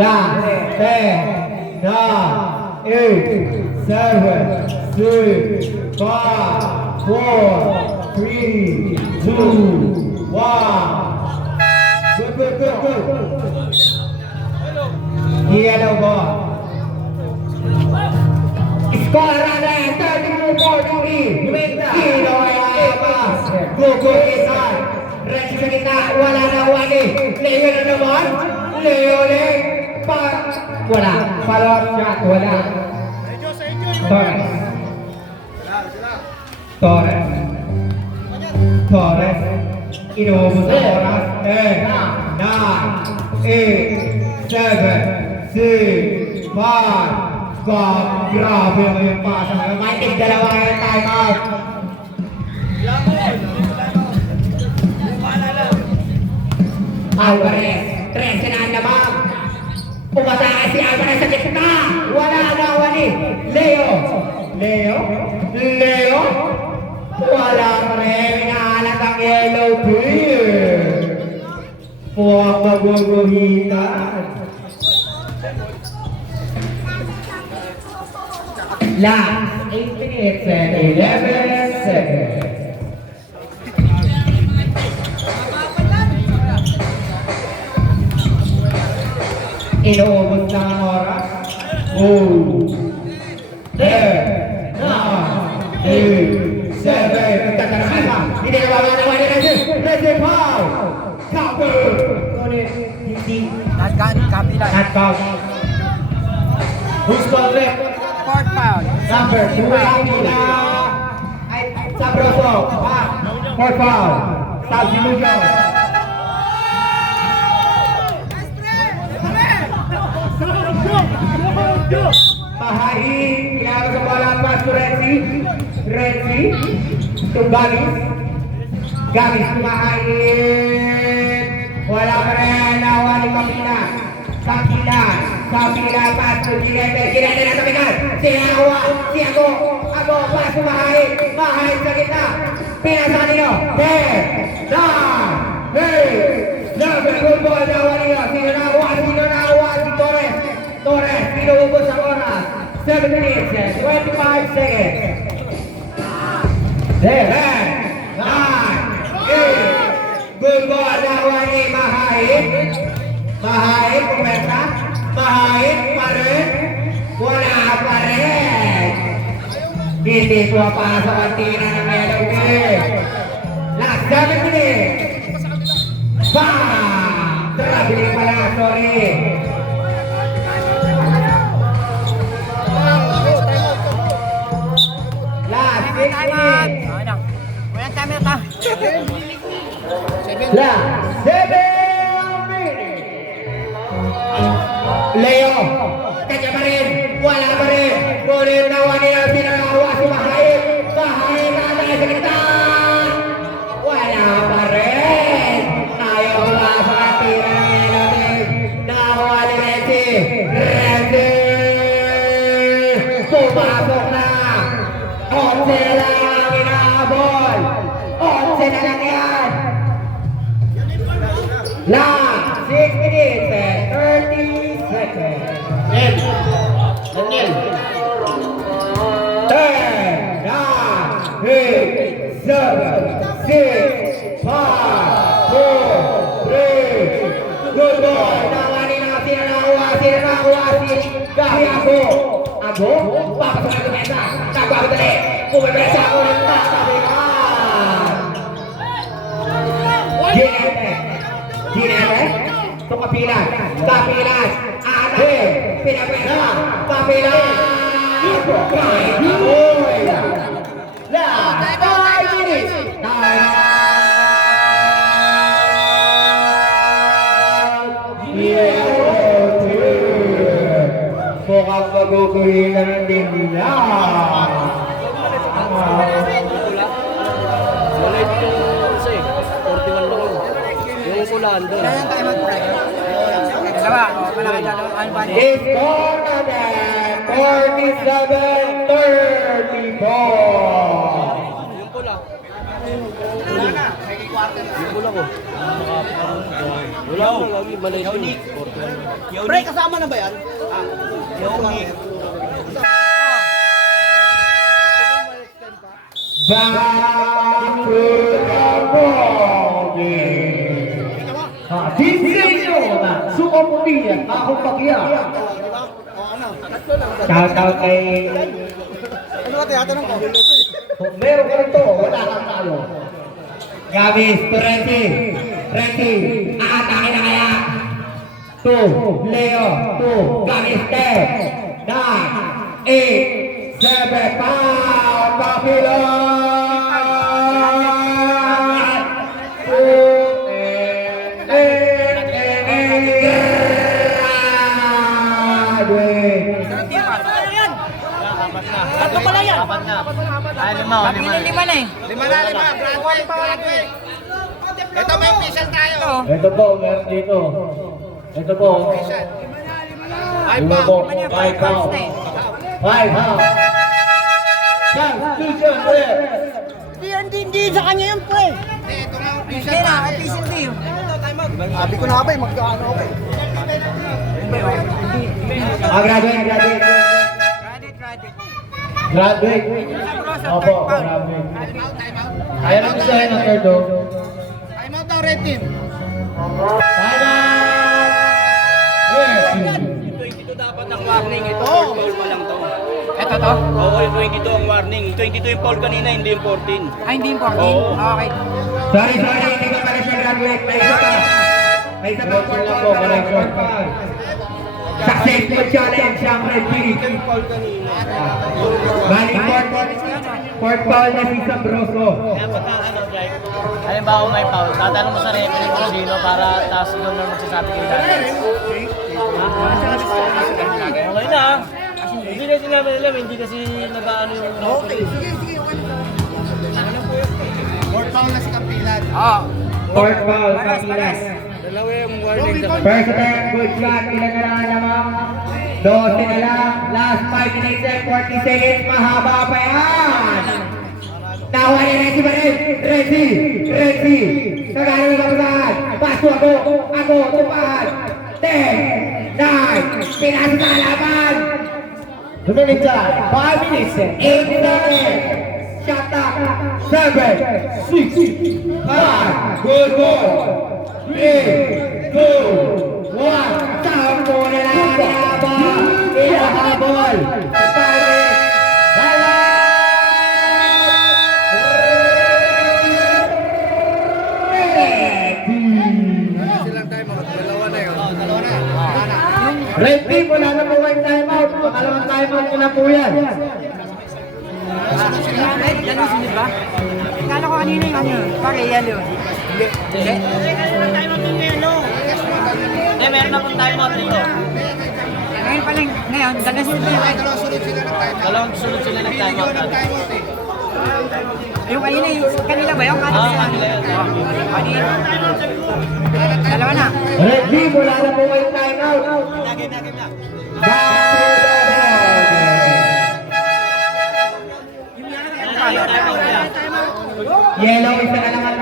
La, 10, 9, 8, 7, 6, 5, 4, 3, 2, 1. Good. Here the ball. Score runner, 32-43. Sino ay mas? Guguhitan. Ready sa gitna, wala na wali. Leo na naman. Leo. Wala. Follow-up shot, wala. Torres. Inuubos ang oras. 10, 9, 8, 7, 6, 5. Grabe mo yung pasa. Maitig dalawa yung time out. Alvarez. 13 na naman. Umatake si Alvarez sa gitna. Wala na wali. Leo. Wala pa rin. Inaalat ang yellow beer. Huwag maguguhitan. Last 8 minutes and 11 seconds. Inuubos na ang oras. 10, 9, 8, 7. Nagtatarapin pa. Hindi na bawa na wali na siya. Ready, foul. Cover. Ngunit, hindi. Not copy lang. Not foul. Who's called left? Fourth foul. Number 2 ay Sabroso. Fourth foul. Substitution. Pahain. Kailangan sa bola pass to Renzi. To Gamis. Pahain. Wala pa rin. Nawa ni Kapina. Kapila pass to Ginete na tumigal. Si Ako, pass to Mahain sa gitna. Pinasa nyo. 10, 9, 8, 7. Good ball. Nawa nyo. Sino nakuha si Torres, pinuubos ang oras. 7 minutes and 25 seconds. 7, 9, 8. Good ball. Nawa ni Mahain, pumerta. Mahain pa rin. Wala pa rin. Hindi pumapasok ang tira ng yellow beer. Last 7 minutes. Traveling pala, sorry. Last 6 minutes. Walang timer ta. Last 7 minutes. Leo, kanya pa rin, wala pa rin. Ngunit nawa nila pinanawa si Mahain na tayo sa kita. Wala pa rin. Ayaw wala sa katira ng Elote. Nakakuha ni Renzi. na lang yan. Last 6 minutes and 30 seconds. Daniel. 10, 9, 8, 7, 6, 5, 4, 3. Good boy. Nangani na sinanawa si Gago. Ago? Papasok na mesa. Nagbabatali. Pumipesa ako ng tatabihan. Ginete. Ito kapilas. Ate. Pinapesa. Kapilas. Boy. Last 5 minutes. Mukhang magugulitan ng nila. Maliit yung isa eh. 41 lang yun. Yung kulaan doon. Kaya tayo mag-try. Dalawa, malaki dalawa. Ano ba niya? It's gonna be 47-34. Yung pula. Yung pula ko. Wala ko lagi. Maliit yun. 41. Pre, kasama na ba yan? Back to the ball game. Sensation! Sukompiyan, ako pagya. Shout out kay... Ano ba tinatanong ko? Kung meron ka nito, wala kang talo. Gabis, to Renzi. Aatake na kaya. 2, Leo, 2, Gabis, 10, 9, 8, 7, pound, Papilon! Tatlo pala yan. Ay, lima na eh. Lima. Graduate. Ito may official tayo. Ito po, meron dito. Ito po. Ito po, 5 pound. 5 pound. Substitution, clear. Hindi sa kanya yun, pre. Ito nga official Hindi na, tayo. official day. Sabi ko na ba, magkaano ako eh. Graduate. Graduate. Opo, graduate. Kaya lang isa yun ang third oh. Time out daw, red team. Time out! 22 dapat ang warning. Ito, foul pa lang to. Ito to? Oo, yung 22 ang warning. 22 yung foul kanina, hindi yung 14. Ay, hindi yung 14. Oo. Okay. Sorry, hindi ka pala siya graduate. May isa pa. May isa pa fourth foul. Successful challenge ang red team. Balik fourth foul na si Sabroso. Dapat na ano, like, halimbawa may foul, tatanong mo sa referee kung sino para taas doon na magsasabi kayo dati. Okay na. Hindi na sinabi nila, hindi kasi nag-ano yung... Okay, sige. Fourth foul na si Campilan. Fourth foul, Kapilas. Dalawa yung warning. First attempt, good shot. Ilan na lang naman? 12 na lang. Last 5 minutes and 40 seconds. Mahaba pa yan. Nakuha ni Renzi pa rin. Renzi. Nagano ka pa saan? Paso ako. Tupahan. 10, 9. Pinasa sa kalaban. Sumunod dyan. 5 minutes and 8 seconds. Shot up. 7, 6, 5. Good ball. 3, 2, 1. Sampo na lang ang habang. Inahabol. 5 minutes. Red team, wala na po kayong timeout. Pangalawang timeout nyo na po yan. Yan ang sunod ba? Kala ko kanina yung ano, pare, yellow. Hindi. Meron na tayo mga yellow. Hindi, meron na pong tayo mga dito. Ngayon pa lang, ngayon, dalawang sunod na yun. Dalawang sunod sila ng time out. Yung kanina, yung kanila ba yung kanila yun? Kanina. Dalawa na. Red team, wala na po kayong timeout. Nagin na. Yellow, isa na lang ang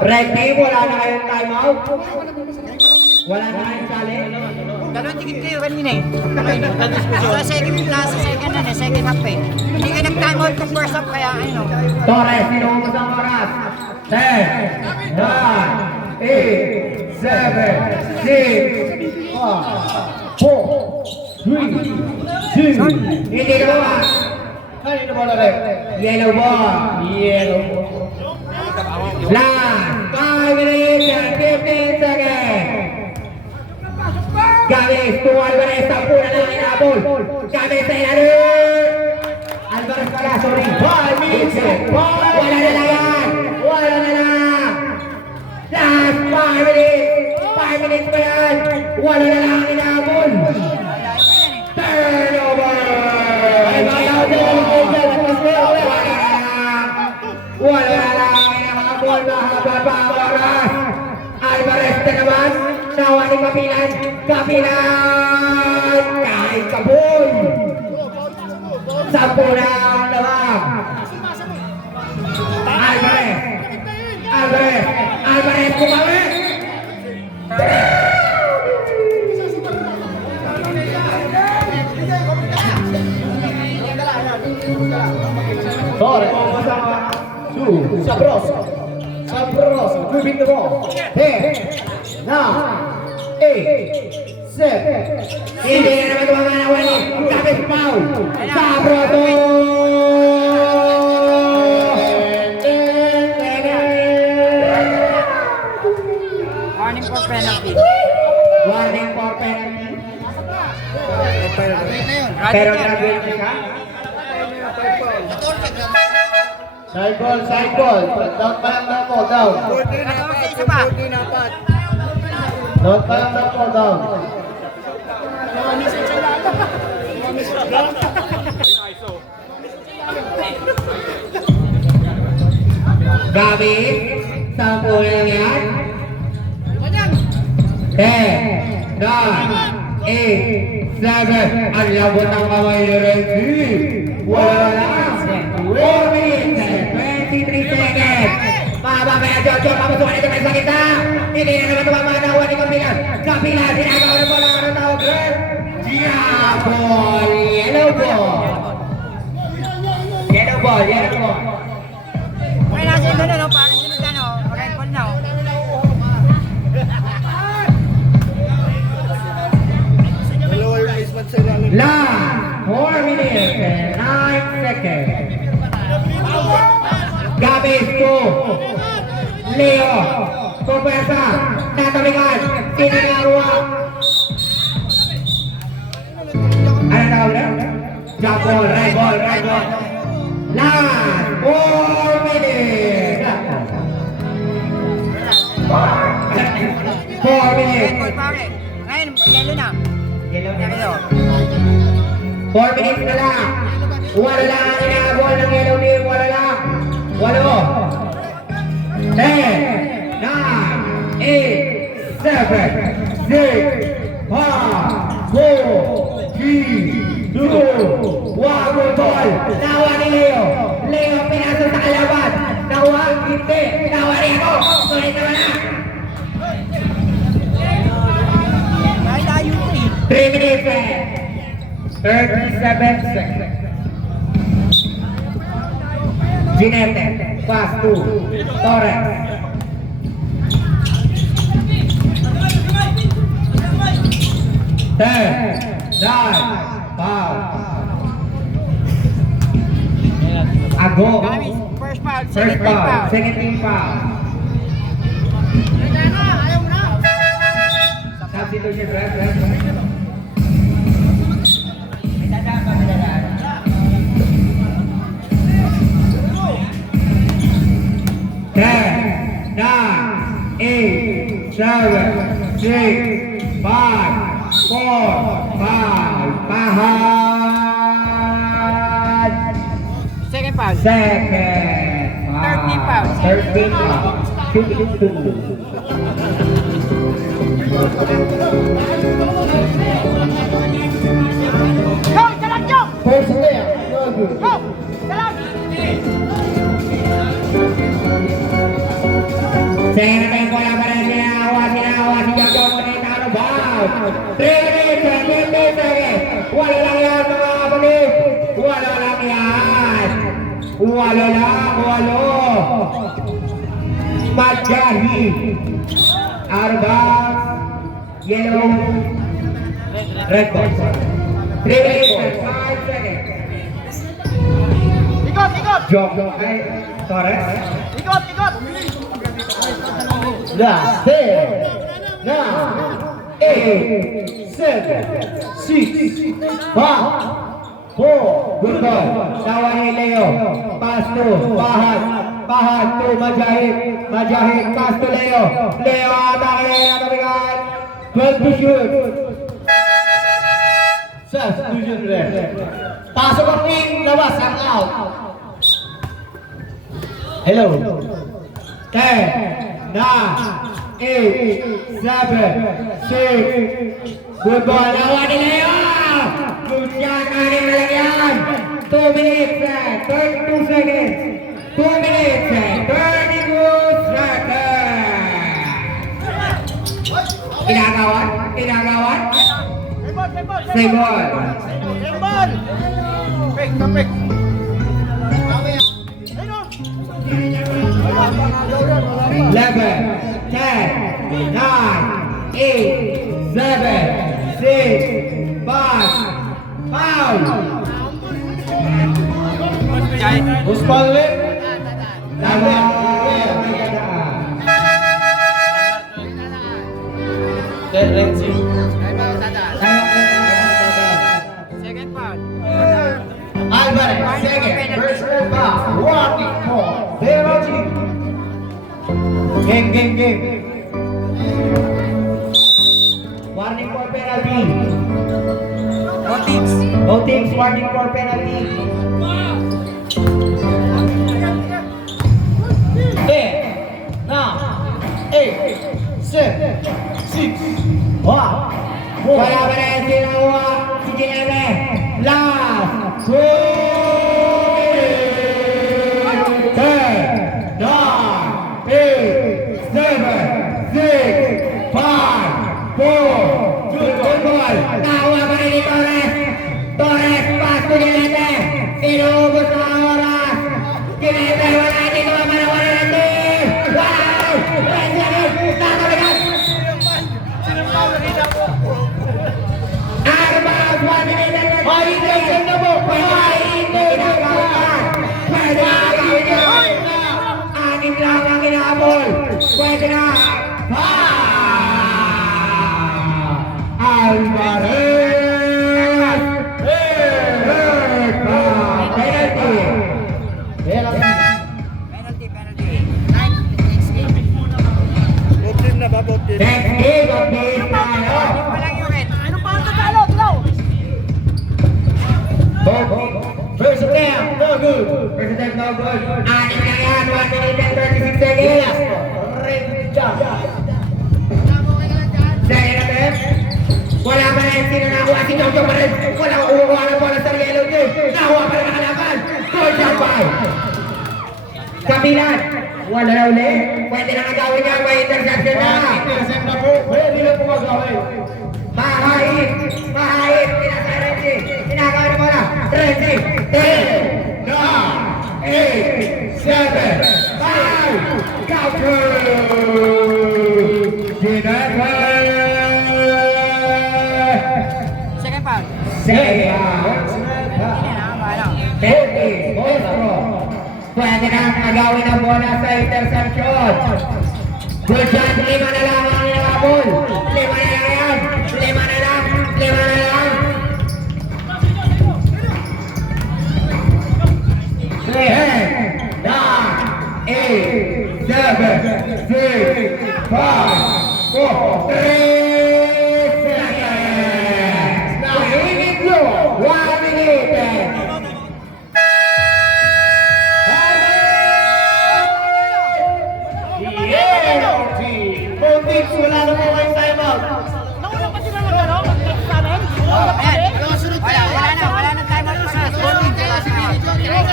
Red team, wala na kayong timeout. Wala na kayong challenge. Dalawang tigit kayo kanina eh. Sa second na, second half eh. Hindi ka nag-time out kung first half kaya ano. Torres, sinuhos ang oras. 10, 9, 8, 7, 6, 5, 4, 3, 2, hindi ka ba? Kanino ba na rin? Yellow ball. Yellow. Last 5 minutes and 15 seconds. Gavis, tu Alvarez, tampuna na ang inabol. Gavis sa ilalim. Alvarez pala, sorry. 5 minutes. Wala na lang yan. Wala na lang. Last 5 minutes. 5 minutes pa yan. Wala na lang ang inabol. Turnover. Wala na lang ang inabol. Mahaba pa ang oras. Alvarez na naman. Nawa ni Kapilan. Kapilan. Kahit kapon. Sampu na ang lawang. Alvarez. Alvarez. Alvarez kumawi. Torres. Sabroso. Sabroso. Moving the ball. 10, 9, 8, 7. Hindi na naman tumamanawa ni Gavis Paul. Sabroso. Warning for penalty. Warning for penalty. Pero nag-win siya. Side ball, side ball. Down pa lang daw po, down. Isa pa. Down pa lang daw po, down. Gavis. Sampu lang yan. 10, 9, 8, 7. Ang labot ng kamay ni Renzi. Wala lang. 4 minutes and 23 seconds. Mababa na Jojo. Papasukan ito sa kita. Hindi na naman tumamanawa ni Kapilan. Kapilan, sinagawa na bola ng tawag rin. Diabol. Yellow ball. Yellow ball. Yellow ball. Okay, nasa ito na, no? Parang sunod na, no? Red ball na, oh. Last 4 minutes and 9 seconds. Gavis po. Leo. Kumpersa. Natabigan. Sininawa. Ano na ulit? Jump ball. Red ball. Red ball. Last 4 minutes. 4 minutes. Red ball, pare. Ngayon, yellow na. Yellow na. Yellow. 4 minutes na lang. Wala lang ang inaabol ng yellow team. Wala lang. 8, 10, 9, 8, 7, 6, 5, 4, 3, 2, 1. Good ball. Nawa ni Leo. Leo pinasok sa kalaban. Nawa, hindi. Nawa ni ako. Sulit naman na. Dahil layo ko eh. 3 minutes and 37 seconds. Ginete, pass to Torres. Ten, 9, foul. Ago. Gavis, first foul, First second foul, foul. second team foul. Substitution, ref. Ten, 9, 8, 7, 6, 5, 4, 5. Pahad. Second foul. Second. 13 foul. 13 foul. 52. Go, dalag, Joe! First player. No good. Go! Dalag! Second attempt, wala pa rin sinawa si Jagdong Manita, ano ba? 3 minutes and 15 seconds. Wala lang yan mga kapatid. Wala lang yan. Wala lang, walo. Madjahi. Out of bounds. Yellow. Red box. 3 minutes and 5 seconds. Ikot, ikot! Jog, ay, Torres. Ikot, ikot! Last 10, 9, 8, 7, 6, 5, 4, good ball. Tawa ni Leo. Pass to Pahat to Majahid, pass to Leo. Leo atake, natabigan. 12 to shoot. Substitution red. Pasok ang team, labas ang out. Hello. 10, 9, 8, 7, 6. Good ball. Nawa ni Leo. Good shot. Kanin na lang yan. 2 minutes and 32 seconds. 2 minutes and 32 seconds. Ginagawan. Say ball. Embol! Pek, kapek! 11, 10, 9, 8, 7, 6, 5, 4, Gusto ulit. Second foul. Alvarez, second, first foul, warning for penalty. Game. Warning for penalty. Both teams warning for penalty. 10, 9, 8, 7, 6, 5, 4. Wala pa rin sinawa si Ginebe. Last 2 minutes. 10, 9, 8, 7, 6, 5, 4. Good ball. Nakuha pa rin ni Torres. Torres, pass to Ginebe. Inuubos na ang oras. Ginebe, wala dito ang manawan natin. Wow! Nakabigat! Armas, 1 minute and 1 second na po. Hindi na gawin. Pwede na gawin yun. Anim lang ang inaabol. Pwede na. Alvarez! Penalty! Both team na ba? Both team. Next game of this tayo. Walang unit. Ano pa ang tatalo? Tulaw! First attempt, no good. First attempt, no good. Anim na yan, 1 minute and 36 seconds. Second attempt. Wala pa rin sino nakuha si Jojo pa rin. Wala kang umukuha ng bola sa yellow team. Nakuha pa rin ang kalaban. Goal shot by. Kapilan. Wala na uli. Pwede na nagawin niya. May interception na. Intercept na po. Pwede na po magawin. Mahait. Pinasa Renzi. Pinagawa na bola. Renzi. 10, 9, 8, 7, 5. Counter. Ginebe. Second foul. Say out. Penalty. Monstro. Pwede na agawin ang bola sa interception. Good shot. 5 na lang ang inabol. 5 na lang yan. 5 na lang. 5 na lang. 10, 9, 8, 7, 6, 5, 4, 3 seconds. Now hit it low. 1 minute. Both teams, wala na po kayong timeout. Nauna pa sila mag-ano? Mag-text sa amin? Nauna pa Ayan. sila? Wala na time out pa. Dalawang team kasi yung kanina eh.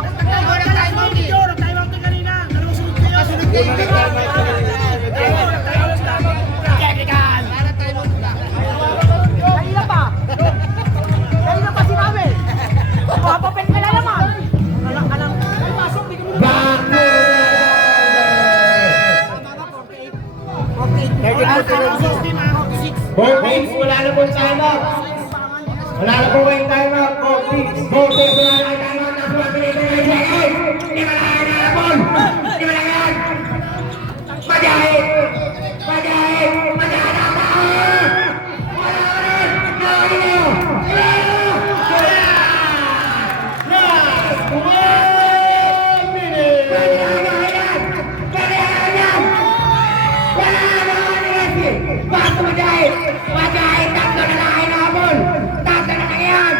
Ako nag-time out din kanina. Dalawang sunod ka. Both teams, wala na pong timeout. Wala na po kayong timeout. Both teams, wala na kayong timeout. Nasa mga pinitay na seconds. Di ba lang yan na ball? Di ba lang yan? Pajahit! Pajahit! Pajahit ang tao! Wala ka rin! Nakakali kayo! Wala! Last 1 minute! Basta Majahit! Majahit! Tatlo na lang hinabol! Tatlo na lang yan!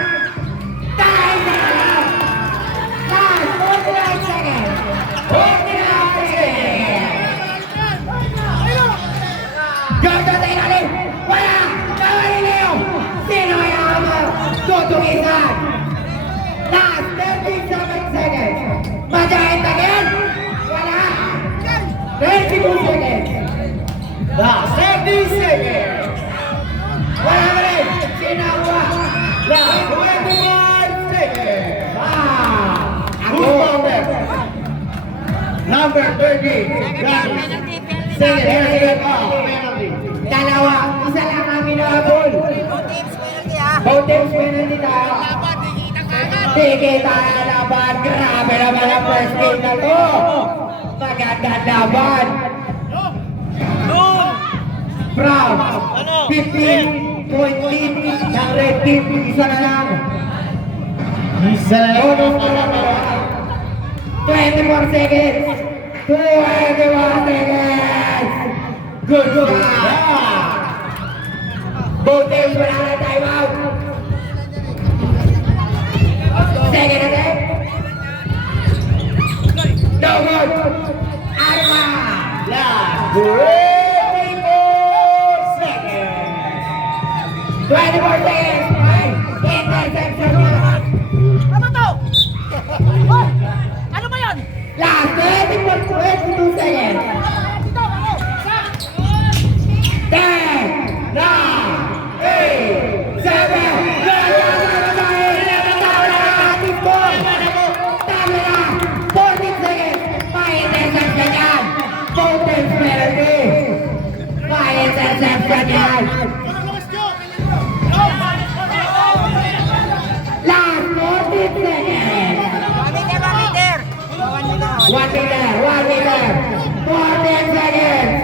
Dahil na lang! Last 49 seconds! 49 seconds! Ganda tayo natin! Wala! Nakaliliw! Sino kaya mo? Tutugisan! Last 37 seconds! Majahit again! Wala! 32 seconds! Last 30 seconds! Wala ka rin! Sinawa! Last 21 seconds! Ako! Who's number? Number 30. Second, second, penalty. Dalawa! Isa lang ang minabol! Both teams penalty tayo! Sige tayo laban! Grabe naman ang first game na to! Maganda laban! From 15 point lead ng red team, isa na lang. Isa lang. 24 seconds. 21 seconds. Good job. Both teams wala na timeout. Second attempt. No good. Arma. Last 24 seconds. 24 seconds. Interception niya. Ano ba yan? Last 22 seconds. 10, 9, 8, 7, last 14 seconds. 1 meter. 14 seconds.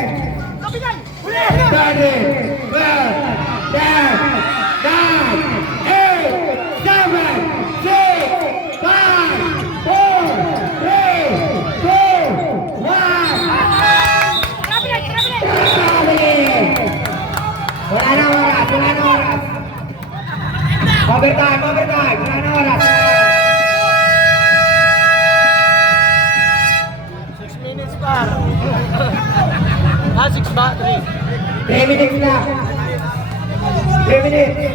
30, 10, 9, 8, 7, 6, 5, 4, 3, 2, 1. Wala na oras. Overtime. Wala na oras. 6 minutes pa. 6 ba? 3. 3 minutes na. 3 minutes.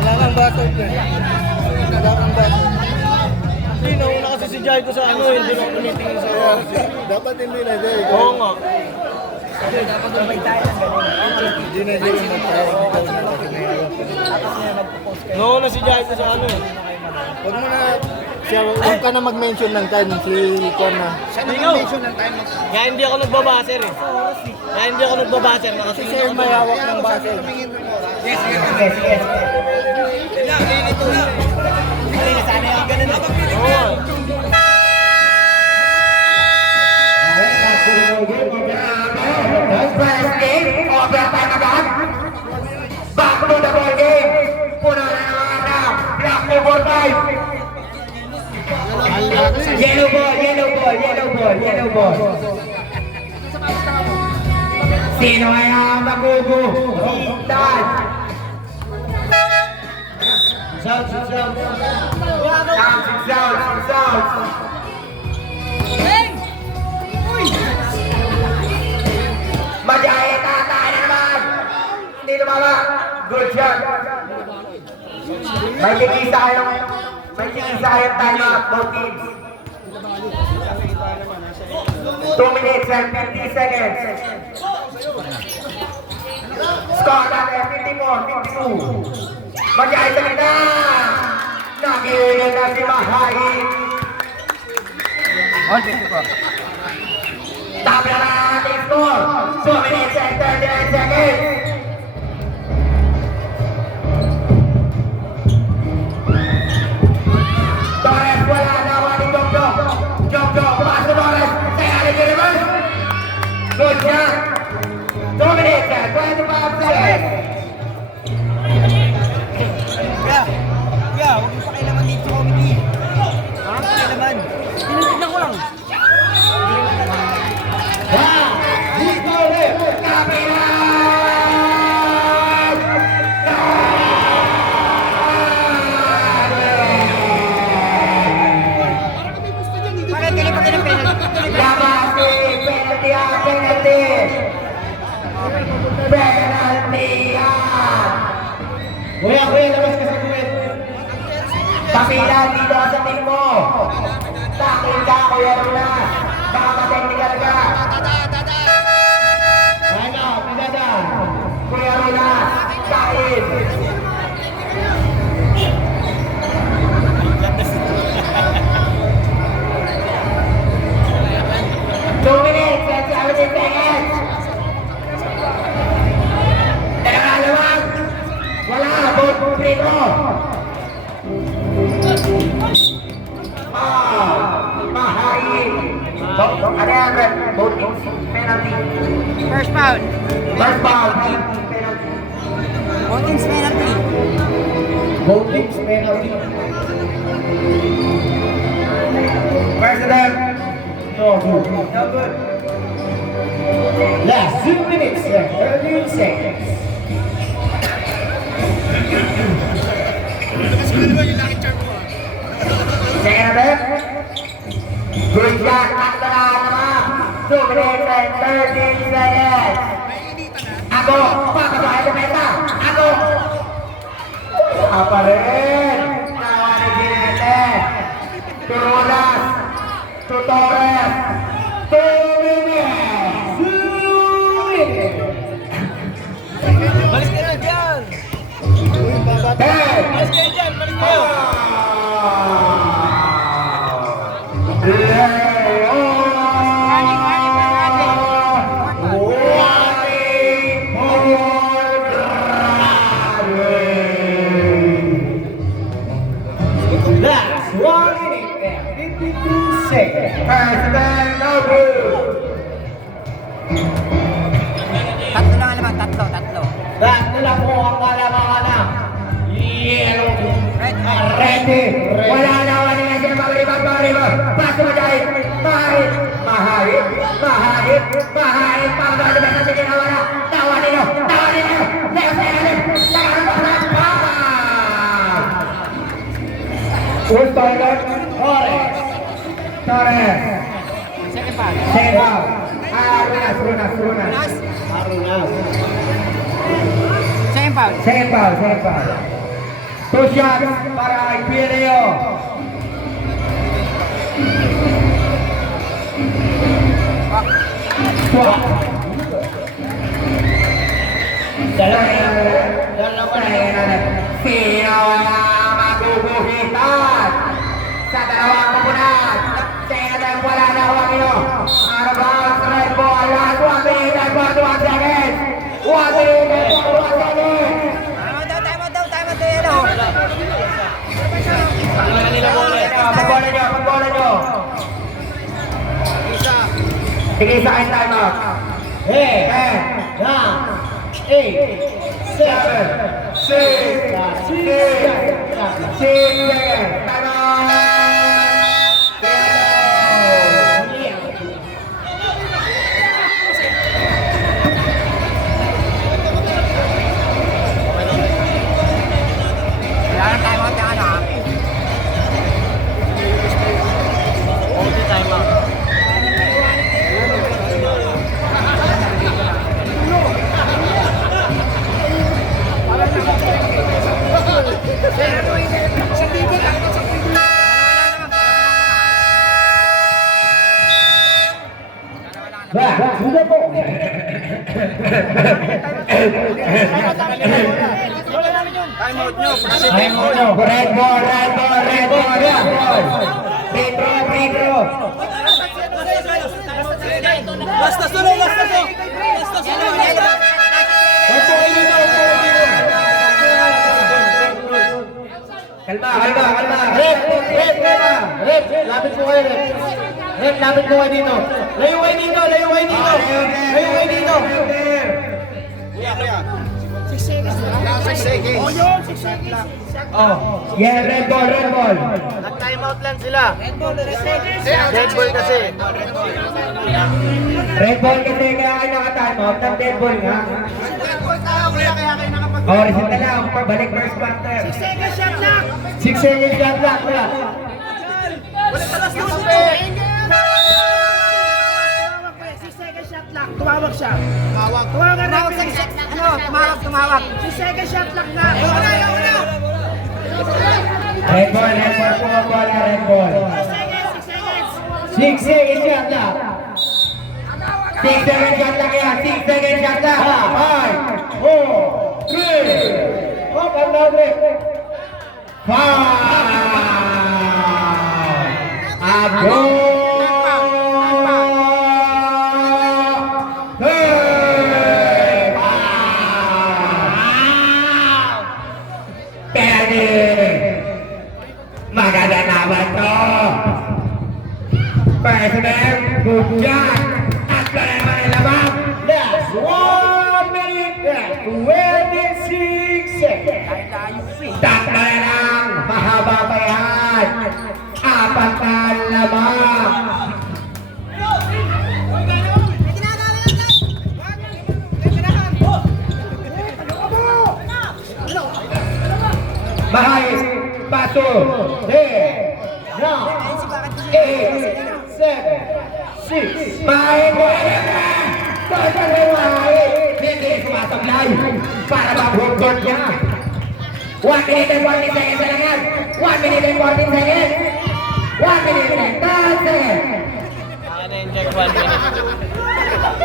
Wala kang bato. Wala kang bato. Hindi, nauna kasi si Jai ko sa ano, hindi na tumitingin sa Dapat hindi na din. Oo nga. Hindi na din magtawag. Nauna si Jai ko sa ano eh. Huwag mo na, huwag ka na mag-mention ng time si Kwan na. Siya nag-mention ng time. Kaya hindi ako nagbabaser eh. Si Sir may hawak ng base. Yes. Oo. First game, overtime agad. Back to the ball game. Puna na naman na. Black over 5. Yellow ball. Sino kaya ang maguguhitan? Sounds. Majahit tayo na naman. Hindi lumama. Good shot. May kikisa kayong timeout, both teams. 2 minutes and 50 seconds. Score natin 54-52. Majahit sa kita. Nagigil na si Mahahit. Tabla na ating score. 2 minutes and 39 seconds. Tinitignan ko lang. Bakit kinipatin ng penalty? Yamasi, penalty yan, penalty. Penalty yan. Kuya, labas ka sa kuwet. Kapilan dito ka sa team mo. Takil ka, Kuya Ronas. Baka ma-technical ka. Ano, pinada. Kuya Ronas, takil. Two minutes, let's have it in seconds. Nakalawag. Wala, vote for Prito. Mahain. Ano yan, Red? Voting penalty. First foul. First ball, penalty. Voting's penalty. Voting penalty. President. No good. No good. Last 2 minutes and 30 seconds. Second bet. Good shot. Takto na naman. 2 minutes and 30 seconds. Ako. Papasakay sa meta. Ako. Apa rin. Nawa ni Ginete. Turunas. Tutores. 2 minutes. 2 minutes. Balis kayo dyan! Hey. Balis kayo dyan! Balis kayo! Last 1 minute and 52 seconds. President Nobu. Tatlo lang naman, tatlo. Tatlo lang po ang kalamangan. Yellow. Ready. Wala na wala na siya magribag. Paso madahil. Mahahit. Pagkakala ba sa ginawa. Tawa nilo. Who's Torres? Torres. Second foul. Second foul. Runas. Second foul. Second foul. 2 shots para Imperial. Swap. Dalawa na. Sino ang maguguhitan sa dalawang kupunan? Tingnan wala na huwag nyo. Ano ba ang red ball? Last 1 minute and 41 seconds. 1 minute and 41 seconds. Time out daw, yelo. Pagbola nyo. Sige, isa kayo time out. 10, 9, 8, 7, 6, 6 seconds. Time out. Wala nang time out yan, ha? Time out. Back to the ball. Time out nyo. Red ball. Pedro. Basta solo. Kalma. Rep, lapit po kayo, Rep. Rep, lapit po kayo dito. Layo kayo dito. Kuya. 6 seconds. 6 seconds. Oh, yeah, red ball, red ball. Nag-time out lang sila. Dead ball kasi. Red ball kasi kaya kayo naka-time out, ng dead ball nga. Oh, reset na lang, balik first quarter. 6 seconds shot clock. 6 seconds shot clock na. Tumawag siya. Tumawag ang referee. Tumawag. 6 seconds shot clock na. Red ball, pumabala, red ball. 6 seconds shot clock. 6 seconds shot clock yan, 6 seconds shot clock. 5, 4, 3. Oh, pag-down break. 5. Abo! Maganda naman to. President, good job. At naman ang labang. Last 1 minute 26 seconds. Tatlo na lang. Mahaba pa yan. Apat na lamang. Bahay, paso, 10, 9, 8, 7, 6. Bahay mo na! Total na bahay! Hindi sumasablay para mag-home niya. 1 minute and 40 seconds na lang yan. 1 minute and 40 seconds. 1 minute and 10 seconds. Akin na yung check 1 minute.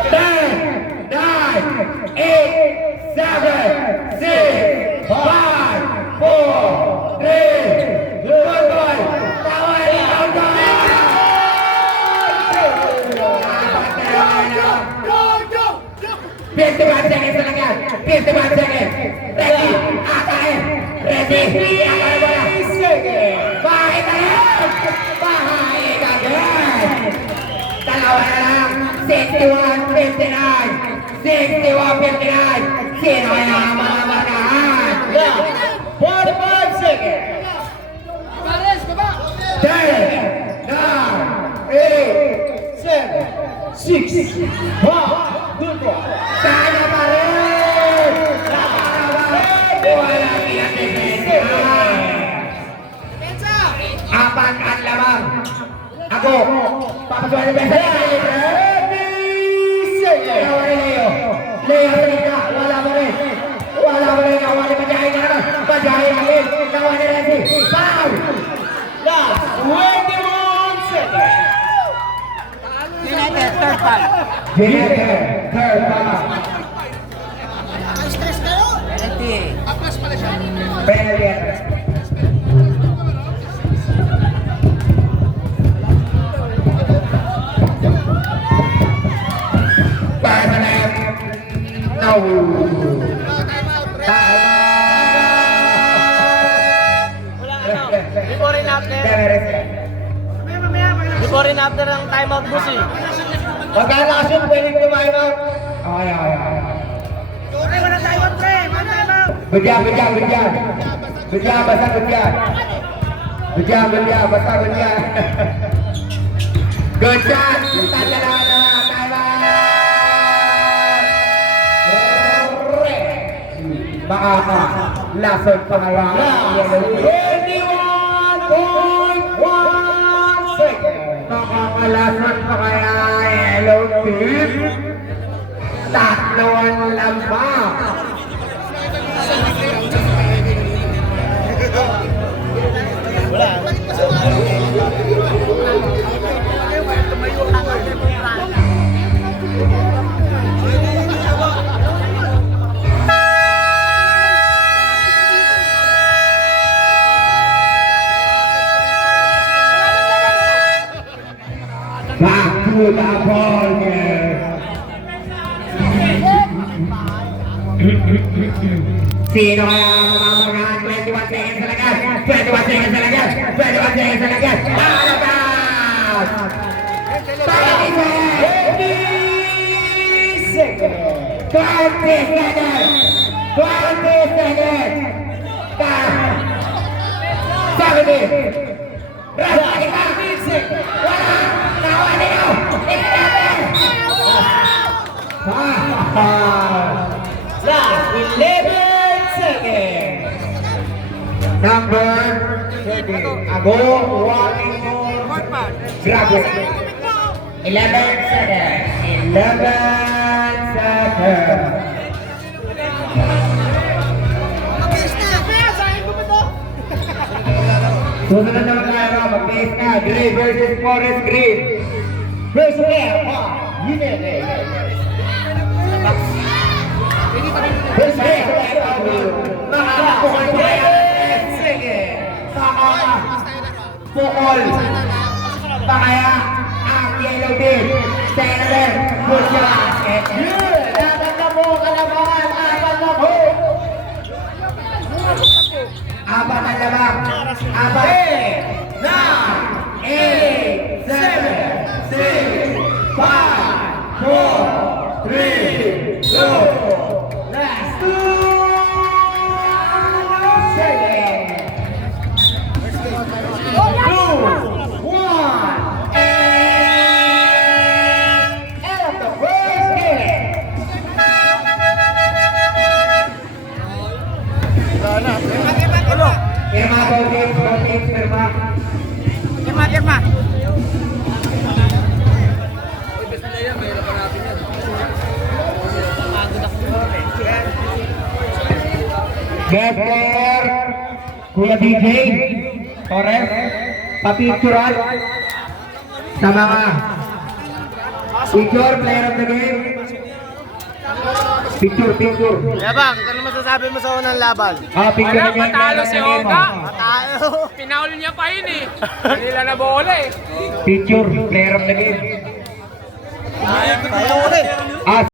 10, 9, 8, 7, 6, 5, 4, 3, 2, 1. Tawa rin ang tawa! 51 seconds na lang yan. 51 seconds. Ready? Akain. Ready? Akain mo na. Bahit na yan! Bahit agad! Dalawa na lang. 61-59. 61-59. Sino kaya ang mga manahan? 45 seconds. 10, 9, 8, 7, 6, 5, good boy. Sana pa rin! Sana pa rin! Walang pinag-defensa! Apat ang lamang. Ako, papasuhan yung defensa. Leo, Leo. Leo, Leo, wala mo rin. Wala mo rin. Nawali Pajahay na naman. Pajahay na rin. Nawali na rin. Foul! Last 21 seconds. United, third foul. United, third foul. Penalty. No. Before and after. Before and after ng timeout boss eh. Pagkakasyon, pwedeng kumain out. Ay. Wala tayo, pre. One time out. Bigyan, basta bigyan. Bigyan, basta bigyan. Good shot! Tanda na time out! Makaka-lason pa kaya ang yellow team. 21.1 seconds. Makaka-lason pa kaya ang yellow team. Tatloan lang pa. Back to the ball game. Sino kaya ang mamamagaan? 21 seconds na lang. 21 seconds na lang. 21 seconds na lang. Ano ba? 30 seconds. 20 seconds. 20 seconds. David. Bravo, ikaw, Vincent. Wala. Nakuha nila. 11. Last 11 seconds. Number 30. Ago, walking for graduate. 11 seconds. 11 seconds. Susunod naman tayo, mag-base na. Gray versus Forest Green. Versus Air. Unity. Versus Air. Makakapukol ko kaya. Sige. Makakapukol. Pakaya ang yellow team. Senator. Good shot. Yun. Dapat na po kalabangan. Apat na po. Apat na lamang. Apat. 9, 8, 7, 6, 5, 4, 3, 2, last 2 seconds. 2, 1, and end of the first game. Irma, go teams, Irma. Irma. Guest player, Kuya DJ, Torres, papicturan sa mga picture player of the game. Picture. Yabang, ano masasabi mo sa unang laban? Picture Wala, ng game. matalo si Oga. Tayo. Pinaul niya pa yun eh. Hindi nila na bola eh. Picture player of the game. Tayo ulit.